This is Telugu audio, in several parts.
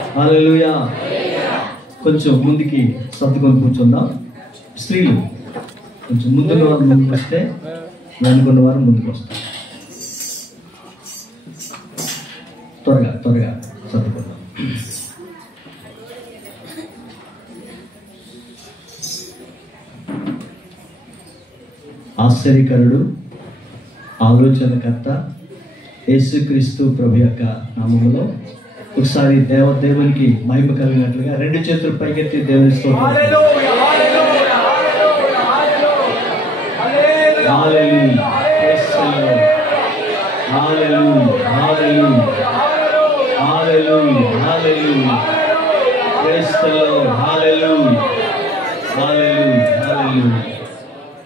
హల్లెలూయా. కొంచెం ముందుకి సర్దుకొని కూర్చుందాం. స్త్రీలు కొంచెం ముందున్న వారు ముందుకు వస్తే వెనుకున్న వారు ముందుకు వస్తారు. త్వరగా త్వరగా సర్దుకుందాం. ఆశ్చర్యకరుడు, ఆలోచనకర్త యేసుక్రీస్తు ప్రభు యొక్క నామములో ఒకసారి దేవునికి మహిమ కలిగినట్లుగా రెండు చేతులు పైకెత్తి దేవుని స్తోత్రం. హల్లెలూయా.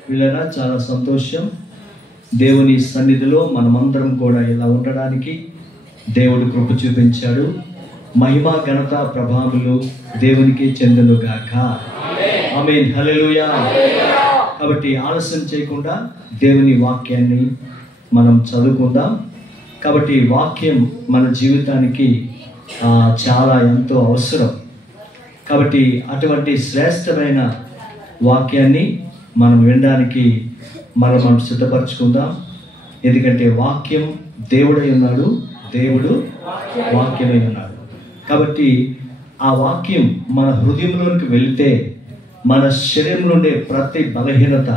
వీళ్ళరా చాలా సంతోషం. దేవుని సన్నిధిలో మనమందరం కూడా ఇలా ఉండడానికి దేవుడు కృప చూపించాడు. మహిమ ఘనత ప్రభావములు దేవునికి చెందునుగాక. ఆమేన్. హల్లెలూయా. కాబట్టి ఆలస్యం చేయకుండా దేవుని వాక్యాన్ని మనం చదువుకుందాం. కాబట్టి వాక్యం మన జీవితానికి చాలా ఎంతో అవసరం. కాబట్టి అటువంటి శ్రేష్టమైన వాక్యాన్ని మనం వినడానికి మనం సిద్ధపరచుకుందాం. ఎందుకంటే వాక్యం దేవుడై ఉన్నాడు, దేవుడు వాక్యమై ఉన్నాడు. కాబట్టి ఆ వాక్యం మన హృదయంలోనికి వెళితే మన శరీరంలో ఉండే ప్రతి బలహీనత,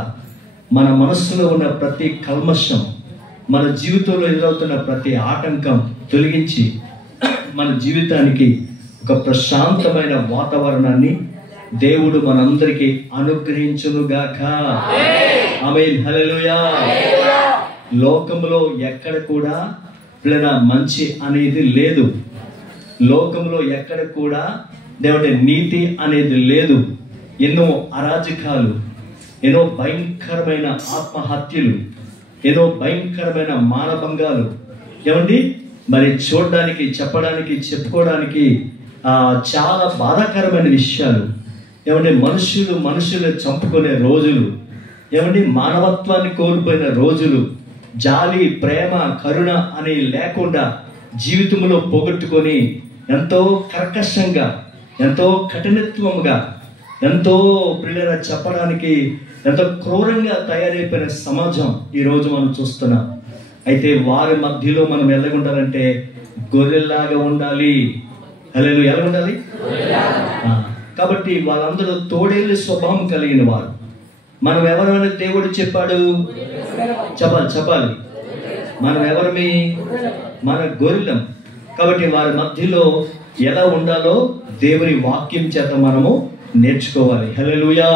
మన మనస్సులో ఉన్న ప్రతి కల్మషం, మన జీవితంలో ఎదురవుతున్న ప్రతి ఆటంకం తొలగించి మన జీవితానికి ఒక ప్రశాంతమైన వాతావరణాన్ని దేవుడు మనందరికీ అనుగ్రహించునుగాక. ఆమేన్. హల్లెలూయా. లోకంలో ఎక్కడ కూడా మంచి అనేది లేదు. లోకంలో ఎక్కడ కూడా దేవుడి నీతి అనేది లేదు. ఎన్నో అరాజకాలు, ఎన్నో భయంకరమైన ఆత్మహత్యలు, ఎన్నో భయంకరమైన మానభంగాలు ఏమండి మరి చూడడానికి, చెప్పడానికి, చెప్పుకోవడానికి చాలా బాధాకరమైన విషయాలు ఏమండి. మనుషులు చంపుకునే రోజులు ఏమండి, మానవత్వాన్ని కోల్పోయిన రోజులు, జాలి, ప్రేమ, కరుణ అని లేకుండా జీవితంలో పోగొట్టుకొని ఎంతో కర్కశంగా, ఎంతో కఠినత్వంగా, ఎంతో పిల్లల చెప్పడానికి ఎంతో క్రూరంగా తయారైపోయిన సమాజం ఈరోజు మనం చూస్తున్నాం. అయితే వారి మధ్యలో మనం ఎలాగుండాలంటే గొర్రెల్లాగా ఉండాలి. హల్లెలూయా. ఎలా ఉండాలి? కాబట్టి వాళ్ళందరూ తోడేలు స్వభావం కలిగిన వారు. మనం ఎవరైనా దేవుడు చెప్పాడు చెప్పాలి. మనం ఎవరిమి? మన గొర్రెలం. కాబట్టి వారి మధ్యలో ఎలా ఉండాలో దేవుని వాక్యం చేత మనము నేర్చుకోవాలి. హల్లెలూయా.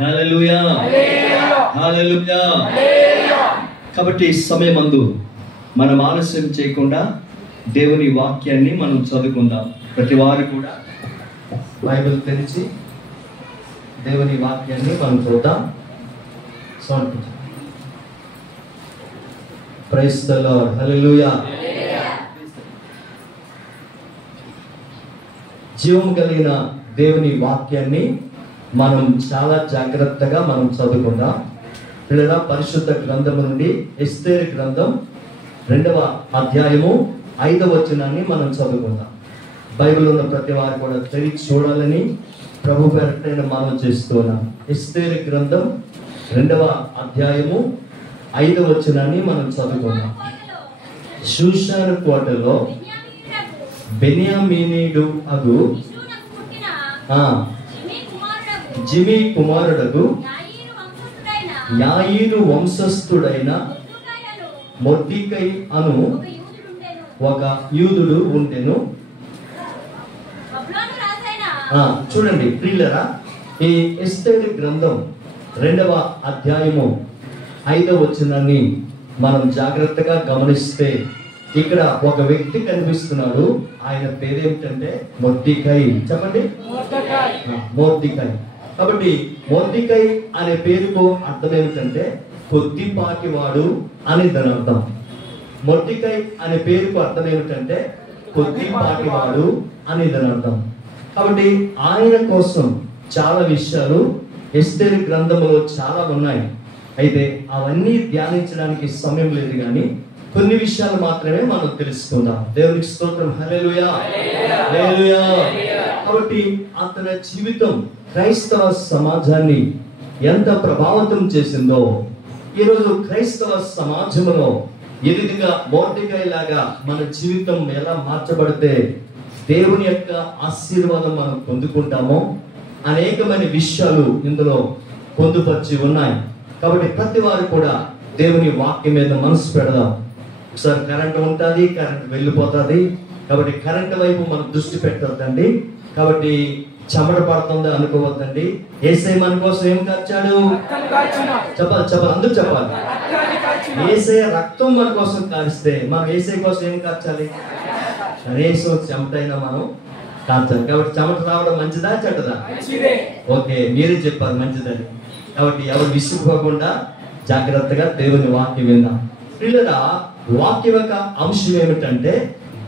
హల్లెలూయా. హల్లెలూయా. కాబట్టి ఈ సమయమందు మనం ఆలస్యం చేయకుండా దేవుని వాక్యాన్ని మనం చదువుకుందాం. ప్రతి వారు కూడా బైబిల్ తెరిచి దేవుని వాక్యాన్ని మనం చూద్దాం. Praise the lord. హల్లెలూయా. జీవం కలిగిన దేవుని వాక్యాన్ని మనం చాలా జాగ్రత్తగా మనం చదువుకుందాం. పిల్లల పరిశుద్ధ గ్రంథము నుండి ఎస్తేరు గ్రంథం 2వ అధ్యాయము 5వ వచనాన్ని మనం చదువుకుందాం. బైబిల్ ఉన్న ప్రతి వారు కూడా తెరిచి చూడాలని ప్రభు పేరట మనం చేస్తున్నాం. ఎస్తేరు గ్రంథం 2వ అధ్యాయము 5వ వచనాన్ని మనం చదువుకుందాం. షూషాను కోటలో బెన్యామీనీయుడు అగు జిమి కుమారుడగు యాయీరు వంశస్థుడైన మొర్దెకై అను ఒక యూదుడు ఉండెను. చూడండి ప్రియులరా, ఈ ఎస్తేరు గ్రంథం 2వ అధ్యాయము 5వ వచనాన్ని మనం జాగ్రత్తగా గమనిస్తే ఇక్కడ ఒక వ్యక్తి కనిపిస్తున్నాడు. ఆయన పేరేమిటంటే మొర్దెకై. చెప్పండి, మొర్దెకై. కాబట్టి మొర్దెకై అనే పేరుకు అర్థం ఏమిటంటే కొద్దిపాటి వాడు అని దాని అర్థం. మొర్దెకై అనే పేరుకు అర్థం ఏమిటంటే కొద్దిపాటి వాడు అని దాని అర్థం. కాబట్టి ఆయన కోసం చాలా విషయాలు ఎస్తేరు గ్రంథంలో చాలా ఉన్నాయి. అయితే అవన్నీ ధ్యానించడానికి సమయం లేదు. కానీ కొన్ని విషయాలు మాత్రమే మనం తెలుసుకుందాం. దేవునికి స్తోత్రం. హల్లెలూయా, హల్లెలూయా. కాబట్టి అతని జీవితం క్రైస్తవ సమాజాన్ని ఎంత ప్రభావితం చేసిందో, ఈరోజు క్రైస్తవ సమాజంలో ఏ విధంగా మొర్దెకై లాగా మన జీవితం ఎలా మార్చబడితే దేవుని యొక్క ఆశీర్వాదం మనం పొందుకుంటామో అనేకమైన విషయాలు ఇందులో పొందుపరిచి ఉన్నాయి. కాబట్టి ప్రతి వారు కూడా దేవుని వాక్యం మీద మనసు పెడదాం. ఒకసారి కరెంట్ ఉంటుంది, కరెంట్ వెళ్ళిపోతుంది. కాబట్టి కరెంట్ వైపు మనం దృష్టి పెట్టద్దండి. కాబట్టి చెమట పడుతుంది అనుకోవద్దండి. యేసయ్య మన కోసం ఏం కార్చాడు? చెప్పాలి, అందరూ చెప్పాలి. యేసయ్య రక్తం మన కోసం కారిస్తే మనం యేసయ్య కోసం ఏం కార్చాలి? కనీసం చెమటైనా మనం కార్చాలి. కాబట్టి చెమట రావడం మంచిదా చెడ్డదా? ఓకే, మీరే చెప్పాలి మంచిదని. కాబట్టి ఎవరు విసుగుకోకుండా జాగ్రత్తగా దేవుని వాక్యం విందాం. పిల్లల వాక్యం యొక్క అంశం ఏమిటంటే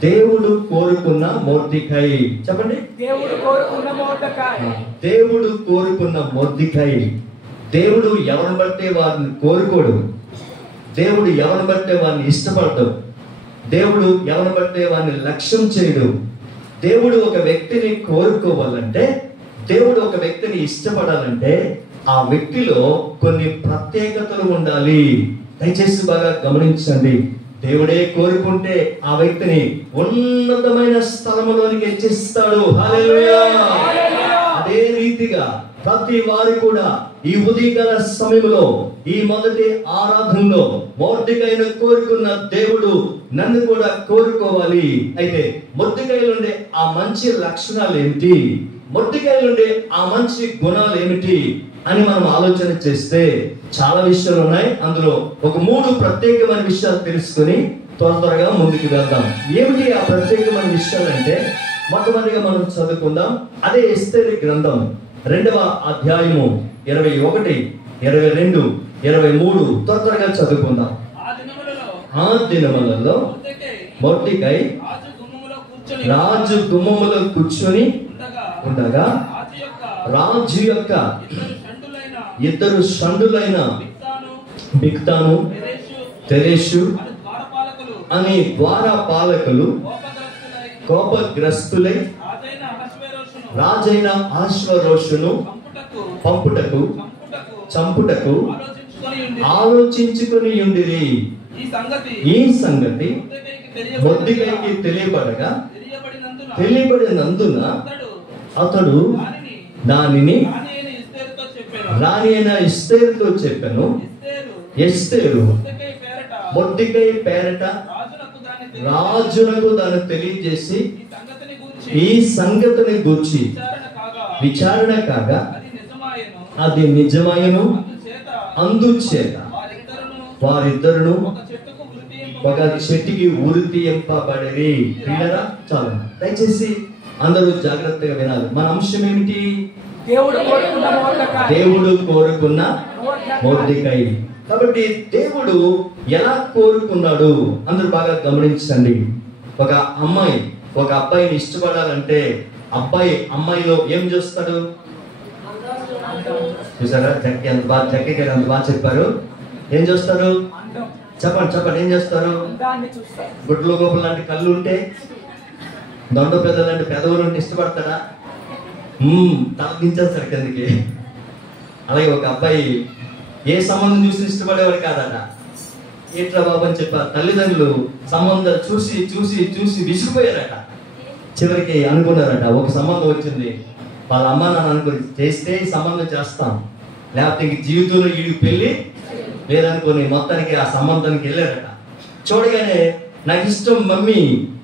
దేవుడు కోరుకున్న మొర్దెకై. చెప్పండి, దేవుడు కోరుకున్న మొర్దెకై. దేవుడు ఎవరిని బట్టే వారిని కోరుకోడు. దేవుడు ఎవరిని బట్టే వారిని ఇష్టపడతాడు. దేవుడు ఎవరిని బట్టే వారిని లక్ష్యం చేయడు. దేవుడు ఒక వ్యక్తిని కోరుకోవాలంటే, దేవుడు ఒక వ్యక్తిని ఇష్టపడాలంటే ఆ వ్యక్తిలో కొన్ని ప్రత్యేకతలు ఉండాలి. దయచేసి బాగా గమనించండి. దేవుడే కోరుకుంటే ఆ వ్యక్తిని ఉన్నతమైన స్థలములోనికి హెచ్చిస్తాడు. హల్లెలూయా. అదే రీతిగా ప్రతి వారు కూడా ఈ ఉదయకాల సమయంలో ఈ మొదటి ఆరాధనలో మొర్దెకైను కోరుకున్న దేవుడు నన్ను కూడా కోరుకోవాలి. అయితే మొర్దెకైలుండే ఆ మంచి లక్షణాలు ఏమిటి, మొర్దెకైలుండే ఆ మంచి గుణాలు ఏమిటి అని మనం ఆలోచన చేస్తే చాలా విషయాలు ఉన్నాయి. అందులో ఒక 3 ప్రత్యేకమైన విషయాలు తెలుసుకుని త్వరగా ముందుకు వెళ్దాం. ఏమిటి ఆ ప్రత్యేకమైన విషయాలు అంటే, మొట్టమొదటిగా మనం చదువుకుందాం. అదే ఎస్తేరు గ్రంథం 2వ అధ్యాయము 21, 22, 23 త్వరగా చదువుకుందాం. ఆ దినములలో మొర్దెకై రాజు గుమ్మములో కూర్చొని ఉండగా రాజు యొక్క 2 షండులైన బిగ్తాను, తెరెషు అని ద్వారపాలకులు కోపగ్రస్తులై రాజైన అహష్వేరోషును చంపుటకు ఆలోచించుకొని ఉండిరి. ఈ సంగతి మొర్దెకైకి తెలియబడినందున అతడు దానిని రాణి అయిన ఎస్తేరుతో చెప్పెను. ఎస్తేరు మొర్దెకై పేరట రాజునకు దాన్ని తెలియజేసి ఈ సంగతిని గూర్చి విచారణ కాగా అది నిజమాయను. అందుచేత వారిద్దరును ఒక చెట్టుకి ఉరి తీయింపబడిరి. పిల్లరా, చాలు. దయచేసి అందరూ జాగ్రత్తగా వినాలి. మన అంశం ఏమిటి? దేవుడు కోరుకున్న మొర్దెకై. కాబట్టి దేవుడు ఎలా కోరుకున్నాడు అందరూ బాగా గమనించండి. ఒక అమ్మాయి ఒక అబ్బాయిని ఇష్టపడాలంటే అబ్బాయి అమ్మాయిలో ఏం చూస్తాడు? చూసారా, ఎంత బాగా చెప్పారు. ఏం చూస్తారు? చెప్పండి, ఏం చేస్తారు? గుడ్లు గోపులు లాంటి కళ్ళు ఉంటే, దొండ పెద్ద లాంటి పెదవులు ఉంటే ఇష్టపడతాడా? తలదించేస్తారు కిందకి. అలాగే ఒక అబ్బాయి ఏ సంబంధం చూసి ఇష్టపడేవాడు కాదట. ఏట్రా బాబు అని చెప్పారు. తల్లిదండ్రులు సంబంధాలు చూసి చూసి చూసి విసిగిపోయారట. చివరికి అనుకున్నారట, ఒక సంబంధం వచ్చింది, వాళ్ళ అమ్మ నాన్న అనుకుని చేస్తే సంబంధం చేస్తాం, లేకపోతే ఇంక జీవితంలో వీడికి పెళ్ళి లేదనుకుని మొత్తానికి ఆ సంబంధానికి వెళ్ళారట. చూడగానే నాకు ఇష్టం మమ్మీ,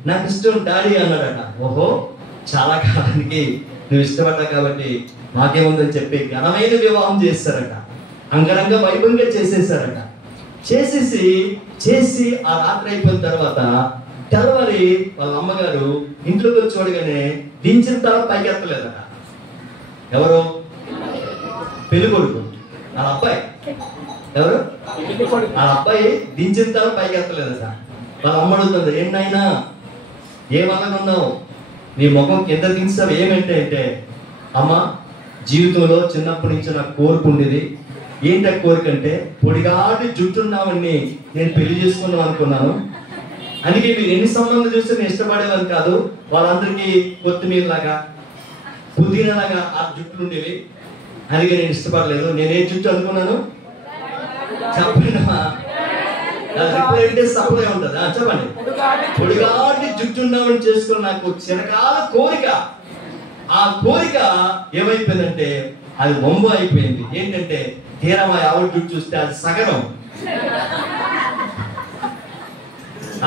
నాకు ఇష్టం డాడీ అన్నాడట. ఓహో, చాలా కాలానికి నువ్వు ఇష్టపడ్డా కాబట్టి నాకేముందని చెప్పి ఘనమైన వివాహం చేస్తారట. అంగరంగ వైభవంగా చేసేసారట. చేసి ఆ రాత్రి అయిపోయిన తర్వాత తెల్లవారి వాళ్ళ అమ్మగారు ఇంట్లోకి వచ్చి చూడగానే దించిన తర్వాత పైకి ఎత్తలేదట. ఎవరు? పెళ్లి కొడుకు, ఆ అబ్బాయి. ఎవరు? ఆ అబ్బాయి దించిన తర్వాత పైకి ఎత్తలేదట. వాళ్ళ అమ్మ అడుగుతుంది, ఏంటైనా ఏమనుకున్నావు, నీ ముఖం కింద దించావు ఏమంటే అంటే, అమ్మ జీవితంలో చిన్నప్పటి నుంచి నాకు కోరిక ఉండేది. ఏంటి కోరిక అంటే, పొడిగాటి జుట్టున్నామని నేను పెళ్లి చేసుకుందాం అనుకున్నాను. అందుకే మీరు ఎన్ని సంబంధాలు చూస్తే నేను ఇష్టపడేవారు కాదు. వాళ్ళందరికీ కొత్తిమీర లాగా పుదీనా లాగా ఆ జుట్టులు ఉండేవి. అందుకే నేను ఇష్టపడలేదు. నేనే జుట్టు అనుకున్నాను చెప్పండి. సప్లై ఉంటుందా చెప్పండి. పొడిగాటి జుట్టు ఉన్నామని చేసుకుని నాకు చిరకాల కోరిక. ఆ కోరిక ఏమైపోయిందంటే అది బొమ్మ అయిపోయింది. ఏంటంటే తీరమా ఆవిడ జుట్టు చూస్తే అది సగరం.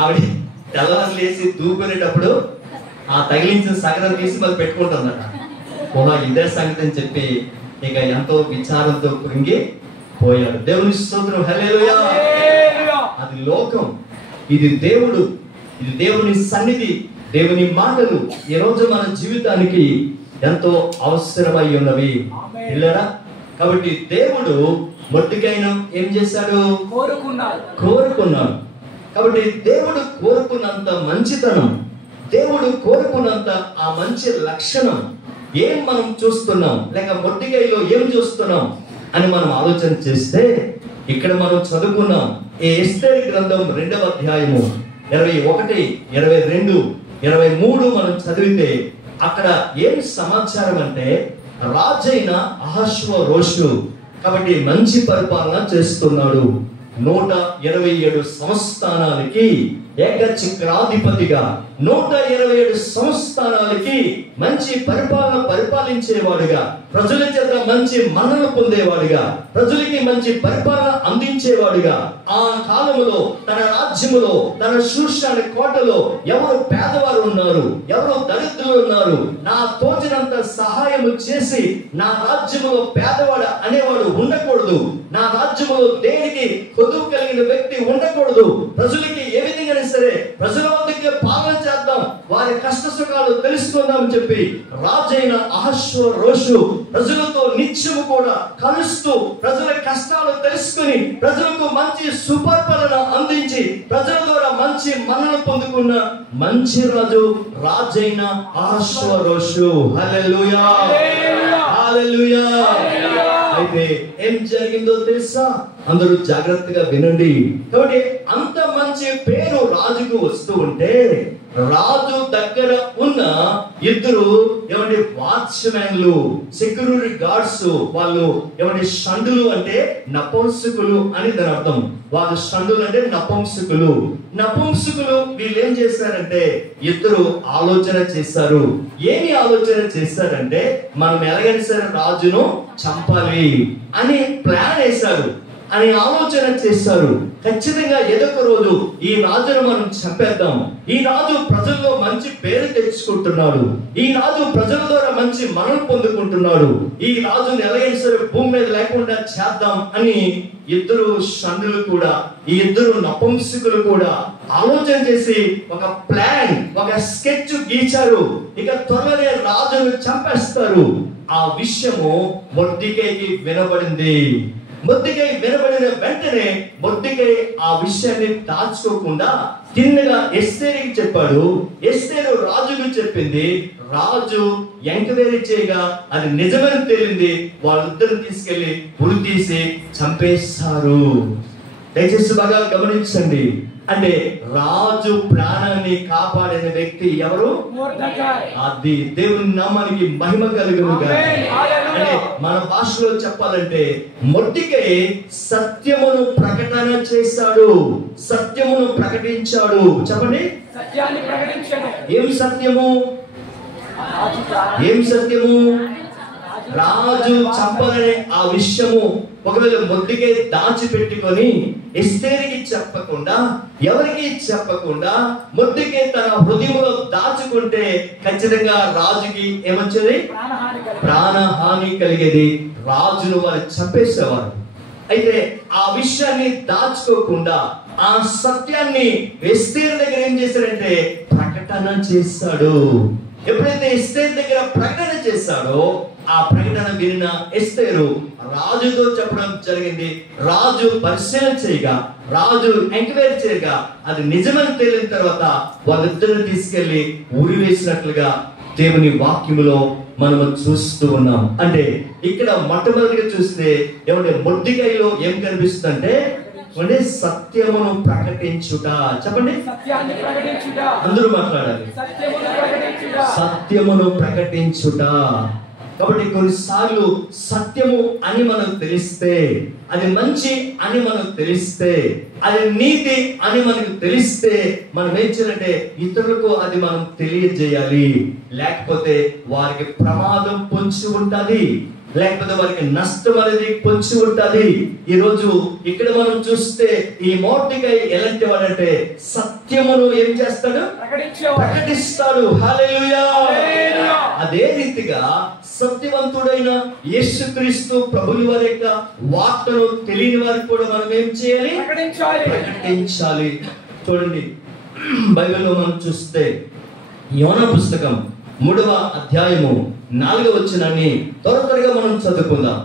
ఆవిడ తెల్లవారు లేచి దూకునేటప్పుడు ఆ తగిలించిన సగరం తీసి మళ్ళీ పెట్టుకుంటుందట. ఓహో ఇదే సంగతి అని చెప్పి ఇక ఎంతో విచారంతో కృంగి పోయాడు. దేవుని స్తోత్రం, హల్లెలూయా. అది లోకం, ఇది దేవుడు, ఇది దేవుని సన్నిధి, దేవుని మాటలు ఈ రోజు మన జీవితానికి ఎంతో అవసరమై ఉన్నవి. పిల్లరా, కాబట్టి దేవుడు మొర్దెకైను ఏం చేశాడు? కోరుకున్నాడు. కాబట్టి దేవుడు కోరుకున్నంత మంచితనం, దేవుడు కోరుకున్నంత ఆ మంచి లక్షణం ఏం మనం చూస్తున్నాం, లేక మొర్దెకైలో ఏం చూస్తున్నాం అని మనం ఆలోచన చేస్తే ఇక్కడ మనం చదువుకున్నాం ఈ ఎస్తేరు గ్రంథం 2వ అధ్యాయము 21, 22, 23 మనం చదివితే అక్కడ ఏం సమాచారం అంటే రాజైన అహష్వేరోషు కాబట్టి మంచి పరిపాలన చేస్తున్నాడు. 127 సంస్థానాలకి ఏకచక్రాధిపతిగా 127 సంస్థానాలకి మంచి పరిపాలన పరిపాలించేవాడుగా, ప్రజల చేత మంచి మన్నన పొందేవాడుగా, ప్రజలకి మంచి పరిపాలన అందించేవాడుగా, ఆ కాలములో తన రాజ్యములో తన శూషాని కోటలో ఎవరు పేదవారు ఉన్నారు, ఎవరు దరిద్రులు ఉన్నారు, నా తోచినంత సహాయము చేసి నా రాజ్యములో పేదవాడు అనేవాడు ఉండకూడదు, నా రాజ్యములో దేనికి కొదువు కలిగిన వ్యక్తి ఉండకూడదు, ప్రజలకి ఏ విధంగా సరే ప్రజల వద్దకే పాలన చేద్దాం, వారి కష్ట సుఖాలు తెలుసుకుందాం అని చెప్పి రాజైన అహష్వేరోషు ప్రజలతో నిత్యము కూడా కలుస్తూ ప్రజల కష్టాలు తెలుసుకుని ప్రజలకు మంచి సుపరిపాలన అందించి ప్రజల ద్వారా మంచి మన్నన పొందుకున్న మంచి రాజు రాజైన అహష్వేరోషు. హల్లెలూయా, హల్లెలూయా. అయితే ఏం జరిగిందో తెలుసా? అందరూ జాగ్రత్తగా వినండి. కాబట్టి అంత మంచి పేరు రాజుకు వస్తూ ఉంటే రాజు దగ్గర ఉన్న ఇద్దరు ఏమంటే వాచ్మెన్లు, సెక్యూరిటీ గార్డ్స్, వాళ్ళు ఏమంటే షండులు అంటే నపుంసకులు అని దాని అర్థం. వాళ్ళు షండులు అంటే నపుంసకులు. నపుంసకులు వీళ్ళు ఏం చేశారంటే ఇద్దరు ఆలోచన చేశారు. ఏమి ఆలోచన చేశారంటే మనం ఎలాగైనా సరే రాజును చంపాలి అని ప్లాన్ వేశారు, అని ఆలోచన చేశారు. ఖచ్చితంగా ఏదో ఒక రోజు ఈ రాజును మనం చంపేద్దాం, ఈ రాజు ప్రజల్లో మంచి పేరు తెచ్చుకుంటున్నాడు, ఈ రాజు ప్రజల ద్వారా మంచి మరణం పొందుకుంటున్నాడు, ఈ రాజును ఎలాగైనా సరే భూమి మీద లేకుండా చేద్దాం అని ఇద్దరు షండులు కూడా, ఈ ఇద్దరు నపుంసకులు కూడా ఆలోచన చేసి ఒక ప్లాన్, ఒక స్కెచ్ గీచారు. ఇక త్వరలోనే రాజును చంపేస్తారు. ఆ విషయము మొర్దెకైకి వినబడింది. మొర్దెకై వినబడిన వెంటనే మొర్దెకై ఆ విషయాన్ని దాచుకోకుండా తిన్నగా ఎస్తేరుకి చెప్పాడు. ఎస్తేరు రాజుకు చెప్పింది. రాజు ఎంక్వైరీ చేయగా అది నిజమని తేలింది. వాళ్ళిద్దరు తీసుకెళ్లి ఉరి తీసి చంపేస్తారు. దయచేసి బాగా గమనించండి. అంటే రాజు ప్రాణాన్ని కాపాడిన వ్యక్తి ఎవరు? అది దేవుని నామానికి మహిమ కలుగునుగా. అంటే మన భాషలో చెప్పాలంటే మొర్దెకై సత్యమును ప్రకటన చేశాడు, సత్యమును ప్రకటించాడు. చెప్పండి, ఏం సత్యము? ఏం సత్యము? రాజు చంపాలనే ఆ విషయము ఒకవేళ మొర్దెకై దాచిపెట్టుకొని ఎస్తేరుకి చెప్పకుండా, ఎవరికి చెప్పకుండా మొర్దెకై తన హృదయంలో దాచుకుంటే ఖచ్చితంగా రాజుకి ఏమొచ్చేది? ప్రాణహాని కలిగేది. రాజును వారు చంపేసేవారు. అయితే ఆ విషయాన్ని దాచుకోకుండా ఆ సత్యాన్ని ఎస్తేరు దగ్గర ఏం చేశాడంటే ప్రకటన చేశాడు. ఎప్పుడైతే ఎస్తేరు దగ్గర ప్రకటన చేశాడో ఆ ప్రకటన విన్న ఎస్తేరు రాజుతో చెప్పడం జరిగింది. రాజు పరిశీలన చేయగా, రాజు ఎంక్వైరీ చేయగా అది నిజమని తేలిన తర్వాత వాళ్ళిద్దరిని తీసుకెళ్లి ఉరి వేసినట్లుగా దేవుని వాక్యములో మనము చూస్తూ ఉన్నాం. అంటే ఇక్కడ మొట్టమొదటిగా చూస్తే ఏమంటే మొర్దెకైలో ఏం కనిపిస్తుందంటే అంటే సత్యమును ప్రకటించుట. చెప్పండి, సత్యాన్ని ప్రకటించుట. అందరూ మాట్లాడాలి. సత్యమును ప్రకటించుట. సత్యమును ప్రకటించుట. కాబట్టి కొన్నిసార్లు సత్యము అని మనకు తెలిస్తే, అది మంచి అని మనకు తెలిస్తే, అది నీతి అని మనకు తెలిస్తే, మనం ఏం చేయాలంటే ఇతరులకు అది మనం తెలియజేయాలి. లేకపోతే వారికి ప్రమాదం పొంచి ఉంటది, లేకపోతే వారికి నష్టం అనేది పొంచి ఉంటది. ఈ రోజు ఇక్కడ మనం చూస్తే ఈ మొర్దెకై ఎలాంటి వాడంటే సత్యమును ఏం చేస్తాడు? ప్రకటిస్తాడు. హల్లెలూయా. అదే రీతిగా సత్యవంతుడైన యేసుక్రీస్తు ప్రభువు వారి యొక్క వార్తను తెలియని వారికి కూడా మనం ఏం చేయాలి? ప్రకటించాలి. చూడండి, బైబిల్లో మనం చూస్తే యోనా పుస్తకం 3వ అధ్యాయము 4వ వచనాన్ని త్వరగా మనం చదువుకుందాం.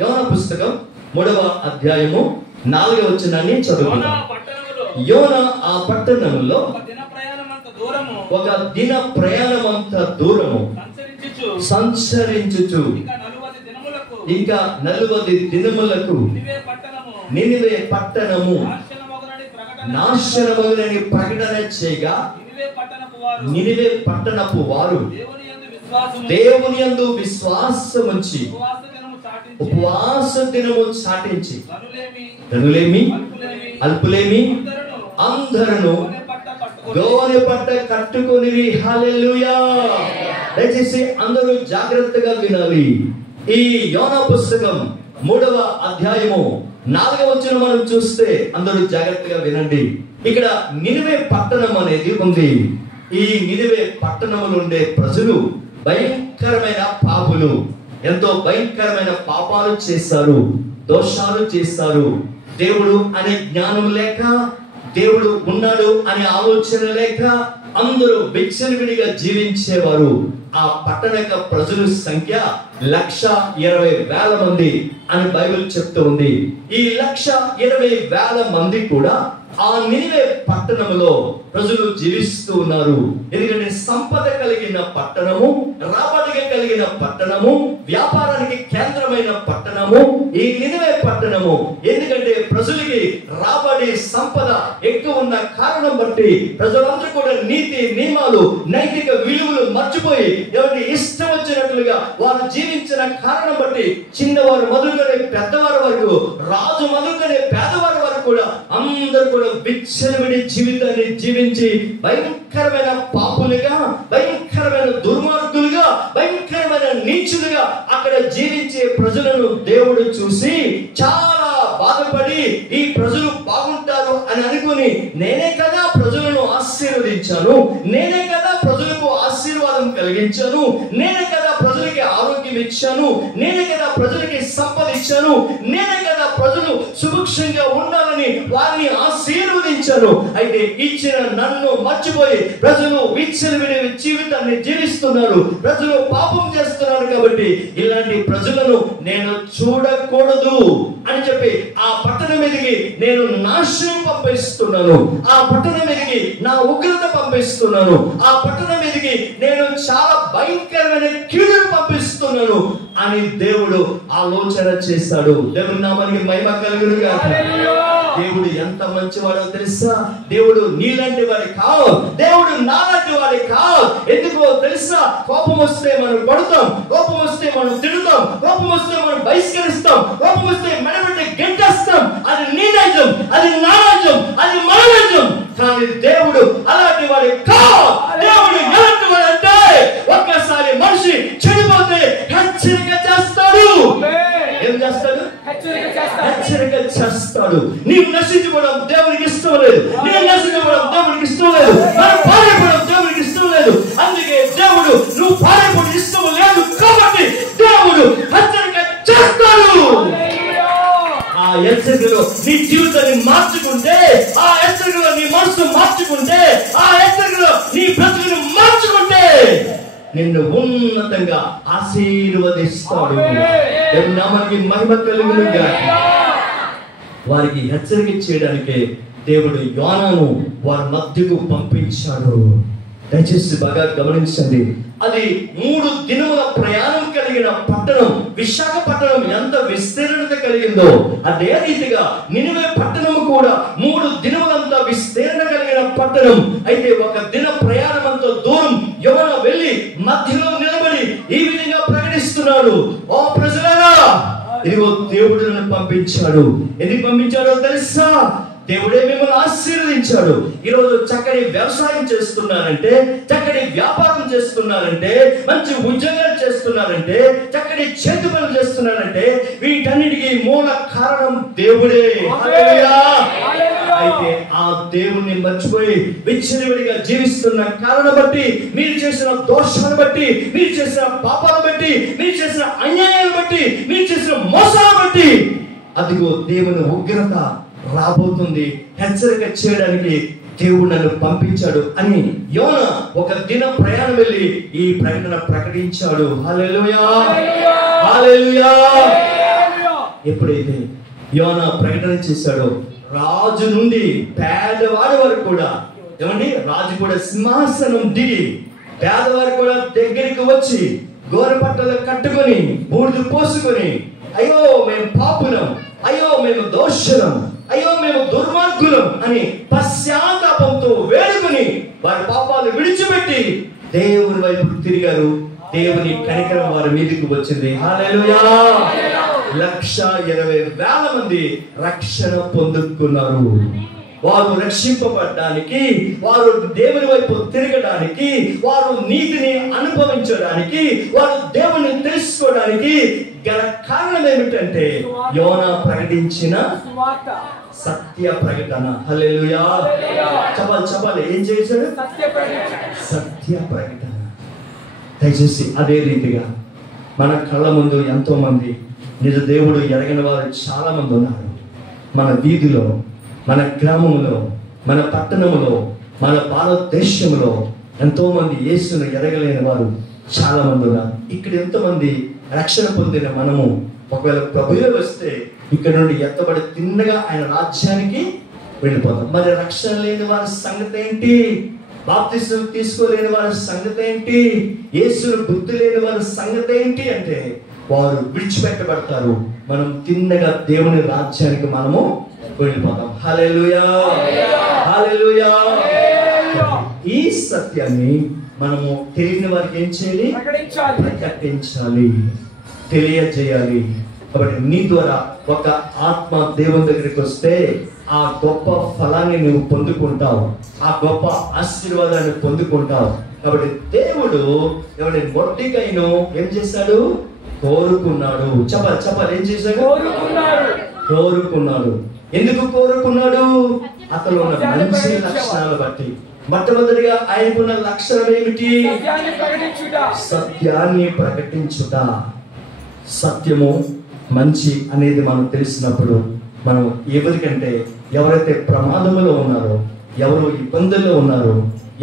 యోనా పుస్తకం 3వ అధ్యాయము 4వ వచనాన్ని చదువుకుందాం. యోనా ఆ పట్టణంలో ఒక దిన ప్రయాణమంత దూరము సంచరించుచు ఇంకా 40 దినములకు నినివే పట్టణము నాశనమగునని ప్రకటన చేయగా, నినివే పట్టణపు వారు దేవుని యందు విశ్వాసముంచి ఉపవాస దినము చాటించి ధనులేమి అల్పులేమి అందరూ గోనె పట్ట కట్టుకొని. హల్లెలూయా. దయచేసి అందరూ జాగ్రత్తగా వినాలి. ఈ యోనా పుస్తకం 3వ అధ్యాయము 4వ వచనం మనం చూస్తే అందరూ జాగ్రత్తగా వినండి. ఇక్కడ నినివే పట్టణం అనేది ఉంది. ఈ నినివే పట్టణంలో ఉండే ప్రజలు భయంకరమైన పాపులు, ఎంతో భయంకరమైన పాపాలు చేశారు, దోషాలు చేశారు. దేవుడు అనే జ్ఞానం లేక, దేవుడు ఉన్నాడు అనే ఆలోచన లేక అందరూ విచ్చలవిడిగా జీవించేవారు. ఆ పట్టణ ప్రజల సంఖ్య 1,20,000 మంది అని బైబిల్ చెప్తూ ఉంది. ఈ 1,20,000 మంది కూడా ఆ నినివే పట్టణములో ప్రజలు జీవిస్తూ ఉన్నారు. ఎందుకంటే సంపద కలిగిన పట్టణము, రాబడిగా కలిగిన పట్టణము, వ్యాపారానికి కేంద్రమైన పట్టణము ఈ నినివే పట్టణము. ఎందుకంటే ప్రజలకి రాబడి సంపద ఎక్కువ ఉన్న కారణం బట్టి ప్రజలందరూ కూడా నీతి నియమాలు నైతిక విలువలు మర్చిపోయి ఎవరి ఇష్టం వచ్చినట్లుగా వారు జీవించిన కారణం బట్టి చిన్నవారు మొదలుగానే పెద్దవారి వరకు, రాజు మొదలుగానే పేదవారి వరకు కూడా అందరూ కూడా విచ్చలవిడి జీవితాన్ని జీవించి భయంకరమైన పాపులుగా, భయంకరమైన దుర్మార్గులుగా, భయంకరమైన నీచులుగా అక్కడ జీవించే ప్రజలను దేవుడు చూసి చాలా బాధపడి ఈ ప్రజలు బాగుంటారు అని అనుకుని, నేనే కదా ప్రజలను ఆశీర్వదించాను, నేనే కదా ప్రజలకు ఆశీర్వాదం కలిగించాను, నేనే కదా ప్రజలకి ఆరోగ్యం ఇచ్చాను, నేనే కదా ప్రజలకి సంపద ఇచ్చాను, నేనే కదా ప్రజలు సుభిక్షంగా ఉండాలని వారిని ఆశీర్వదించాను. అయితే ఇచ్చిన నన్ను మర్చిపోయి ప్రజలు విచ్చలవిడి జీవితాన్ని జీవిస్తున్నారు, ప్రజలు పాపం చేస్తున్నారు. కాబట్టి ఇలాంటి ప్రజలను నేను చూడకూడదు అని చెప్పి ఆ పట్టణం మీదకి నేను నాశనం పంపిస్తున్నాను, ఆ పట్టణం మీదకి నా ఉగ్రత పంపిస్తున్నాను, ఆ పట్టణం మీదకి నేను చాలా భయంకరమైన కీడును పంపిస్తున్నాను అని దేవుడు ఆలోచన చేశాడు. దేవుని నామానికి మహిమ కలుగును గాక. దేవుడు ఎంత మంచివాడో తెలుసా? దేవుడు నీలాంటి వాడి కాదు, దేవుడు నాలాంటి వాడి కాదు. ఎందుకో తెలుసా? కోపం వస్తే మనం కొడతాం, కోపం వస్తే మనం తిడుతాం, కోపం వస్తే మనం బహిష్కరిస్తాం, కోపం వస్తే మెడబెట్టి గెంటేస్తాం. అది నీ రాజ్యం, అది నా రాజ్యం, అది మన రాజ్యం. కానీ దేవుడు అలాంటి వాడి కాదు. దేవుడు ఎలాంటి వాడు అంటే ఒక్కసారి మనిషి చెడిపోతే హెచ్చరిక చేస్తాడు. ఏం చేస్తాడు? హెచ్చరిక చేస్తాడు. నీవు నశించుకోవడం దేవునికి ఇష్టం లేదు, నేను నశించుకోవడం దేవునికి ఇష్టం లేదు, మనం పారిపోవడం దేవునికి ఇష్టం లేదు. అందుకే దేవుడు నువ్వు పారిపోవడం ఇష్టం లేదు కాబట్టి దేవుడు హెచ్చరిక చేస్తాడు. ఆ హెచ్చరికలో నీ జీవితాన్ని మార్చుకుంటే, ఆ హెచ్చరికలో నీ మనసు మార్చుకుంటే, ఆ హెచ్చరికలో నీ బ్రతుకుని మార్చుకుంటే నిన్ను ఉన్నతంగా ఆశీర్వదిస్తాడు. నామానికి మహిమ కలుగును గాక. వారికి హెచ్చరిక చేయడానికే దేవుడు యోనాను వారి మధ్యకు పంపించాడు. దయచేసి బాగా గమనించండి. అది 3 దినముల ప్రయాణం కలిగిన పట్టణం. విశాఖపట్నం ఎంత విస్తీర్ణత కలిగిందో అదే రీతిగా నినివే పట్టణము కూడా 3 దినములంతా విస్తీర్ణ కలిగిన పట్టణం. అయితే ఒక దిన ప్రయాణమంతో దూరం యోనా వెళ్ళి మధ్యలో నిలబడి ఈ విధంగా ప్రకటిస్తున్నాడు, ఓ ప్రజలారా, ఇదిగో దేవుడు నన్ను పంపించాడు. ఎందుకు పంపించాడో తెలుసా? దేవుడే మిమ్మల్ని ఆశీర్వదించాడు. ఈరోజు చక్కటి వ్యవసాయం చేస్తున్నారంటే, చక్కటి వ్యాపారం చేస్తున్నారంటే, మంచి ఉద్యోగాలు చేస్తున్నారంటే, చక్కటి చేతి పనులు చేస్తున్నారంటే, వీటన్నిటికీ మూల కారణం దేవుడే. హల్లెలూయా. అయితే ఆ దేవుణ్ణి మర్చిపోయి విచ్చలవిడిగా జీవిస్తున్న కారణం బట్టి, మీరు చేసిన దోషాలను బట్టి, మీరు చేసిన పాపాలను బట్టి, మీరు చేసిన అన్యాయాలను బట్టి, మీరు చేసిన మోసాలను బట్టి, అదిగో దేవుని ఉగ్రత రాబోతుంది, హెచ్చరిక చేయడానికి దేవుడు నన్ను పంపించాడు అని యోనా ఒక దిన ప్రయాణం వెళ్ళి ఈ ప్రకటన ప్రకటించాడు. హల్లెలూయా, హల్లెలూయా. ఎప్పుడైతే యోనా ప్రకటన చేశాడో, రాజు నుండి పేదవాడి వరకు కూడా, ఏమండి, రాజు కూడా సింహాసనం దిగి పేదవారు కూడా దగ్గరికి వచ్చి గోరపట్టలు కట్టుకొని బూడిద పోసుకొని, అయ్యో మేము పాపులం, అయ్యో మేము దోషులం, అయ్యో మేము దుర్మార్గులం అని పశ్చాత్తాపంతో వేడుకొని వారి పాపాలు విడిచిపెట్టి దేవుని వైపు తిరిగారు. దేవుని కనికరం వారి మీదకి వచ్చింది. హల్లెలూయా. 1,20,000 మంది రక్షణ పొందుకున్నారు. వారు రక్షింపబడడానికి, వారు దేవుని వైపు తిరగడానికి, వారు నీతిని అనుభవించడానికి, వారు దేవుని తెలుసుకోవడానికి గల కారణం ఏమిటంటే యోనా ప్రకటించిన సత్య ప్రకటన. హల్లెలూయా. చెప్పాలి ఏం చేశాడు? సత్య ప్రకటన. దయచేసి అదే రీతిగా మన కళ్ళ ముందు ఎంతో మంది నిజ దేవుడు ఎరగిన వారు చాలా మంది ఉన్నారు. మన వీధిలో, మన గ్రామంలో, మన పట్టణంలో, మన భారతదేశంలో ఎంతో మంది యేసును ఎరగలేని వారు చాలా మంది ఉన్నారు. ఇక్కడ ఎంతమంది రక్షణ పొందిన మనము ఒకవేళ ప్రభువే వస్తే ఇక్కడ నుండి ఎత్తబడి తిన్నగా ఆయన రాజ్యానికి వెళ్ళిపోతాం. మరి రక్షణ లేని వారి సంగతి ఏంటి? బాప్తిసం తీసుకోలేని వారి సంగతి ఏంటి? యేసును బుద్ధి లేని వారి సంగతి ఏంటి అంటే వారు విడిచిపెట్టబడతారు. మనం తిన్నగా దేవుని రాజ్యానికి మనము వెళ్ళిపోతాం. హల్లెలూయా, హల్లెలూయా. ఈ సత్యాన్ని మనము తెలియని వారికి ఏం చేయాలి? ప్రకటించాలి, తెలియజేయాలి. కాబట్టి నీ ద్వారా ఒక ఆత్మ దేవుని దగ్గరికి వస్తే ఆ గొప్ప ఫలాన్ని నువ్వు పొందుకుంటావు, ఆ గొప్ప ఆశీర్వాదాన్ని పొందుకుంటావు. కాబట్టి దేవుడు ఎవరి మొర్దెకైను ఏం చేశాడు? కోరుకున్నాడు. చెప్పాలి ఏం చేశాడు? కోరుకున్నాడు. ఎందుకు కోరుకున్నాడు? అతను ఉన్న మంచి లక్షణాలు బట్టి. మొట్టమొదటిగా ఆయనకున్న లక్షణం ఏమిటి? సత్యాన్ని ప్రకటించుట. సత్యము మంచి అనేది మనం తెలిసినప్పుడు మనం ఎవరికంటే ఎవరైతే ప్రమాదములో ఉన్నారో, ఎవరు ఇబ్బందుల్లో ఉన్నారో,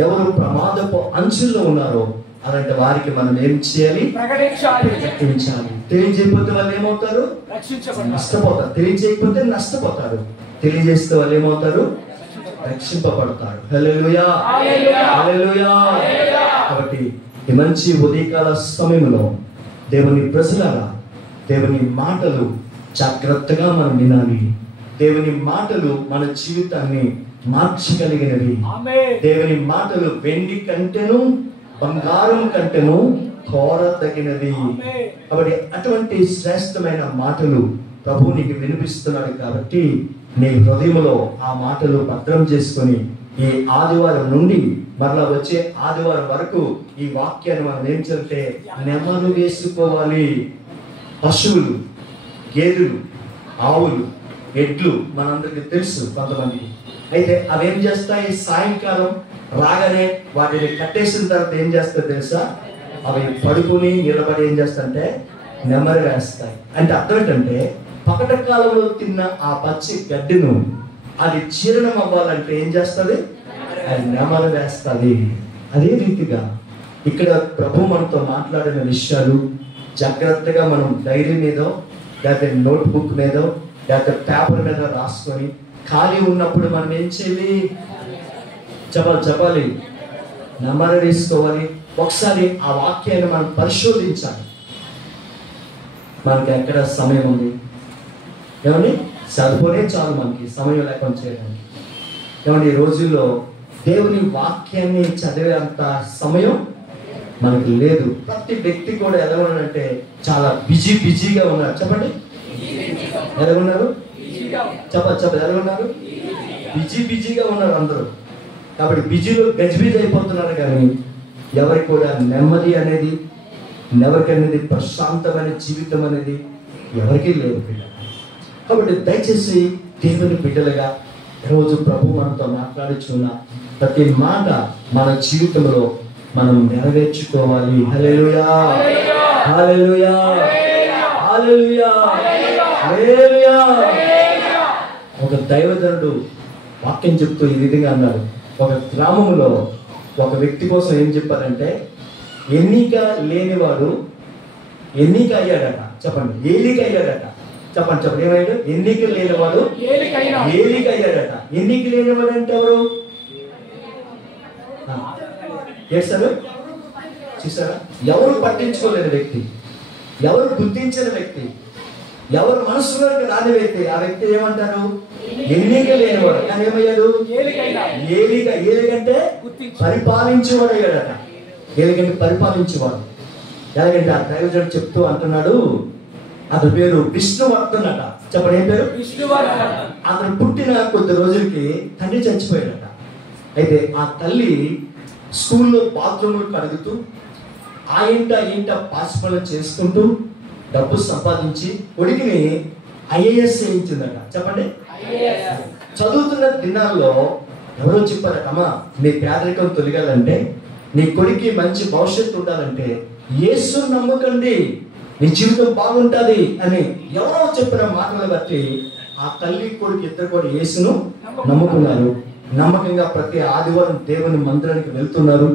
ఎవరు ప్రమాదపు అంచుల్లో ఉన్నారో అలాంటి వారికి మనం ఏం చేయాలి? ప్రకటించాలి. తెలియజేయకపోతే వాళ్ళు ఏమవుతారు? నష్టపోతారు. తెలియజేయకపోతే నష్టపోతారు. తెలియజేస్తే వాళ్ళు ఏమవుతారు? రక్షింపబడతారు. హల్లెలూయా, హల్లెలూయా. కాబట్టి ఈ మంచి ఉదయకాల సమయంలో దేవుని ప్రజలారా, దేవుని మాటలు జాగ్రత్తగా మనం వినాలి. దేవుని మాటలు మన జీవితాన్ని మార్చగలిగినవి. దేవుని మాటలు వెండి కంటేను బంగారం కంటేను కోరదగినది. కాబట్టి అటువంటి శ్రేష్టమైన మాటలు ప్రభువు నీకు వినిపిస్తున్నాడు. కాబట్టి నీ హృదయంలో ఆ మాటలు భద్రం చేసుకొని ఈ ఆదివారం నుండి మరలా వచ్చే ఆదివారం వరకు ఈ వాక్యాన్ని మనం ఏం చెప్తే నెమరు వేసుకోవాలి. పశువులు, గేదెలు, ఆవులు, ఎడ్లు మనందరికి తెలుసు కొంతమందికి. అయితే అవేం చేస్తాయి? సాయంకాలం రాగానే వాటిని కట్టేసిన తర్వాత ఏం చేస్తాయి తెలుసా? అవి పడుకుని నిలబడి ఏం చేస్తాయంటే నెమరు వేస్తాయి. అంటే అర్థం ఏంటంటే పగట కాలంలో తిన్న ఆ పచ్చి గడ్డిను అది జీర్ణం అవ్వాలంటే ఏం చేస్తుంది? అది నెమరు వేస్తుంది. అదే రీతిగా ఇక్కడ ప్రభు మనతో మాట్లాడిన విషయాలు జాగ్రత్తగా మనం డైరీ మీదో లేకపోతే నోట్బుక్ మీదో లేకపోతే పేపర్ మీద రాసుకొని ఖాళీ ఉన్నప్పుడు మనం ఏం చేయాలి? చెప్పాలి, నెమరు వేసుకోవాలి. ఒకసారి ఆ వాక్యాన్ని మనం పరిశోధించాలి. మనకి ఎక్కడ సమయం ఉంది? ఏమండి? చదువునే చాలు మనకి సమయం లేకుండా చేయడానికి. ఏమంటే ఈ రోజుల్లో దేవుని వాక్యాన్ని చదివే అంత సమయం మనకి లేదు. ప్రతి వ్యక్తి కూడా ఎలా ఉన్నాడంటే చాలా బిజీగా ఉన్నారు. చెప్పండి, ఎలా ఉన్నారు? చెప్పండి, ఎలా ఉన్నారు? బిజీగా ఉన్నారు అందరూ. కాబట్టి బిజీలో గజిబిజి అయిపోతున్నారు, కానీ ఎవరికి కూడా నెమ్మది అనేది, ఎవరికనేది ప్రశాంతమైన జీవితం అనేది ఎవరికీ లేదు పిల్లలు. కాబట్టి దయచేసి దేవుని బిడ్డలుగా రోజు ప్రభు మనతో మాట్లాడుచున్న ప్రతి మాట మన జీవితంలో మనం నెరవేర్చుకోవాలి. హల్లెలూయా, హల్లెలూయా, హల్లెలూయా, హల్లెలూయా. ఒక దైవజనుడు వాక్యం చెప్తూ ఈ విధంగా అన్నాడు. ఒక గ్రామంలో ఒక వ్యక్తి కోసం ఏం చెప్పారంటే, ఎన్నిక లేనివాడు ఎన్నిక అయ్యాడట. చెప్పండి, ఏలిక అయ్యాడట. చెప్పండి, ఏమయ్యాడు? ఎన్నిక లేనివాడు ఏలిక అయ్యాడట. ఎన్నిక లేనివాడు అంటే ఎవరు? చేశారు చూసారా? ఎవరు పట్టించుకోలేని వ్యక్తి, ఎవరు గుర్తించిన వ్యక్తి, ఎవరు మనసులోకి రాని వ్యక్తి, ఆ వ్యక్తి ఏమంటారు? ఎన్నిక లేనివాడు. కానీ ఏమయ్యాడు? ఏలికంటే పరిపాలించేవాడు అయ్యాడట. ఏలికంటే పరిపాలించేవాడు. ఎలాగంటే ఆ దైవజనుడు చెప్తూ అంటున్నాడు, అతని పేరు విష్ణువర్ధన్ అట. చెప్పండి, ఏం పేరు? విష్ణువర్ధన్. అతను పుట్టిన కొద్ది రోజులకి తండ్రి చచ్చిపోయాడట. అయితే ఆ తల్లి స్కూల్లో బాత్రూములు కడుగుతూ ఆ ఇంట పాసిపనులు చేసుకుంటూ డబ్బు సంపాదించి కొడుకుని ఐఏఎస్ చేయించిందట. చెప్పండి, చదువుతున్న దినాల్లో ఎవరో చెప్పారట, అమ్మా నీ పేదరికం తొలగాలంటే, నీ కొడుకు మంచి భవిష్యత్తు ఉండాలంటే యేసు నమ్మకండి, నీ జీవితం బాగుంటుంది అని ఎవరో చెప్పిన మాటలు బట్టి ఆ తల్లి కొడుకు ఇద్దరు కూడా యేసును నమ్ముకున్నారు. నమ్మకంగా ప్రతి ఆదివారం దేవుని మందిరానికి వెళ్తున్నారు.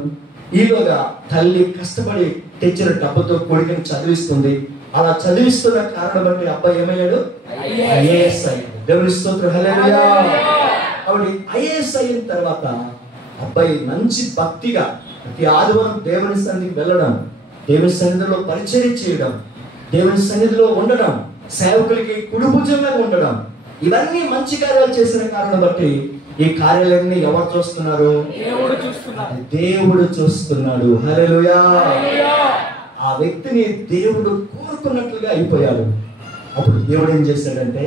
ఈలోగా తల్లి కష్టపడి తెచ్చిన డబ్బుతో కొడుకుని చదివిస్తుంది. అలా చదివిస్తున్న కారణం బట్టి అబ్బాయి ఏమయ్యాడు? ఐఏఎస్ అయ్యాడు. దేవుని స్తోత్రం, హల్లెలూయా. కాబట్టి ఐఏఎస్ అయిన తర్వాత అబ్బాయి మంచి భక్తిగా ప్రతి ఆదివారం దేవుని సన్నిధికి వెళ్ళడం, దేవుని సన్నిధిలో పరిచర్య చేయడం, దేవుని సన్నిధిలో ఉండడం, సేవకులకి కుడిభుజంగా ఉండడం, ఇవన్నీ మంచి కార్యాలు చేసిన కారణం బట్టి ఈ కార్యాలన్నీ ఎవరు చూస్తున్నారు? దేవుడు చూస్తున్నాడు. హల్లెలూయా. ఆ వ్యక్తిని దేవుడు కోరుకున్నట్లుగా అయిపోయాడు. అప్పుడు దేవుడు ఏం చేశాడంటే,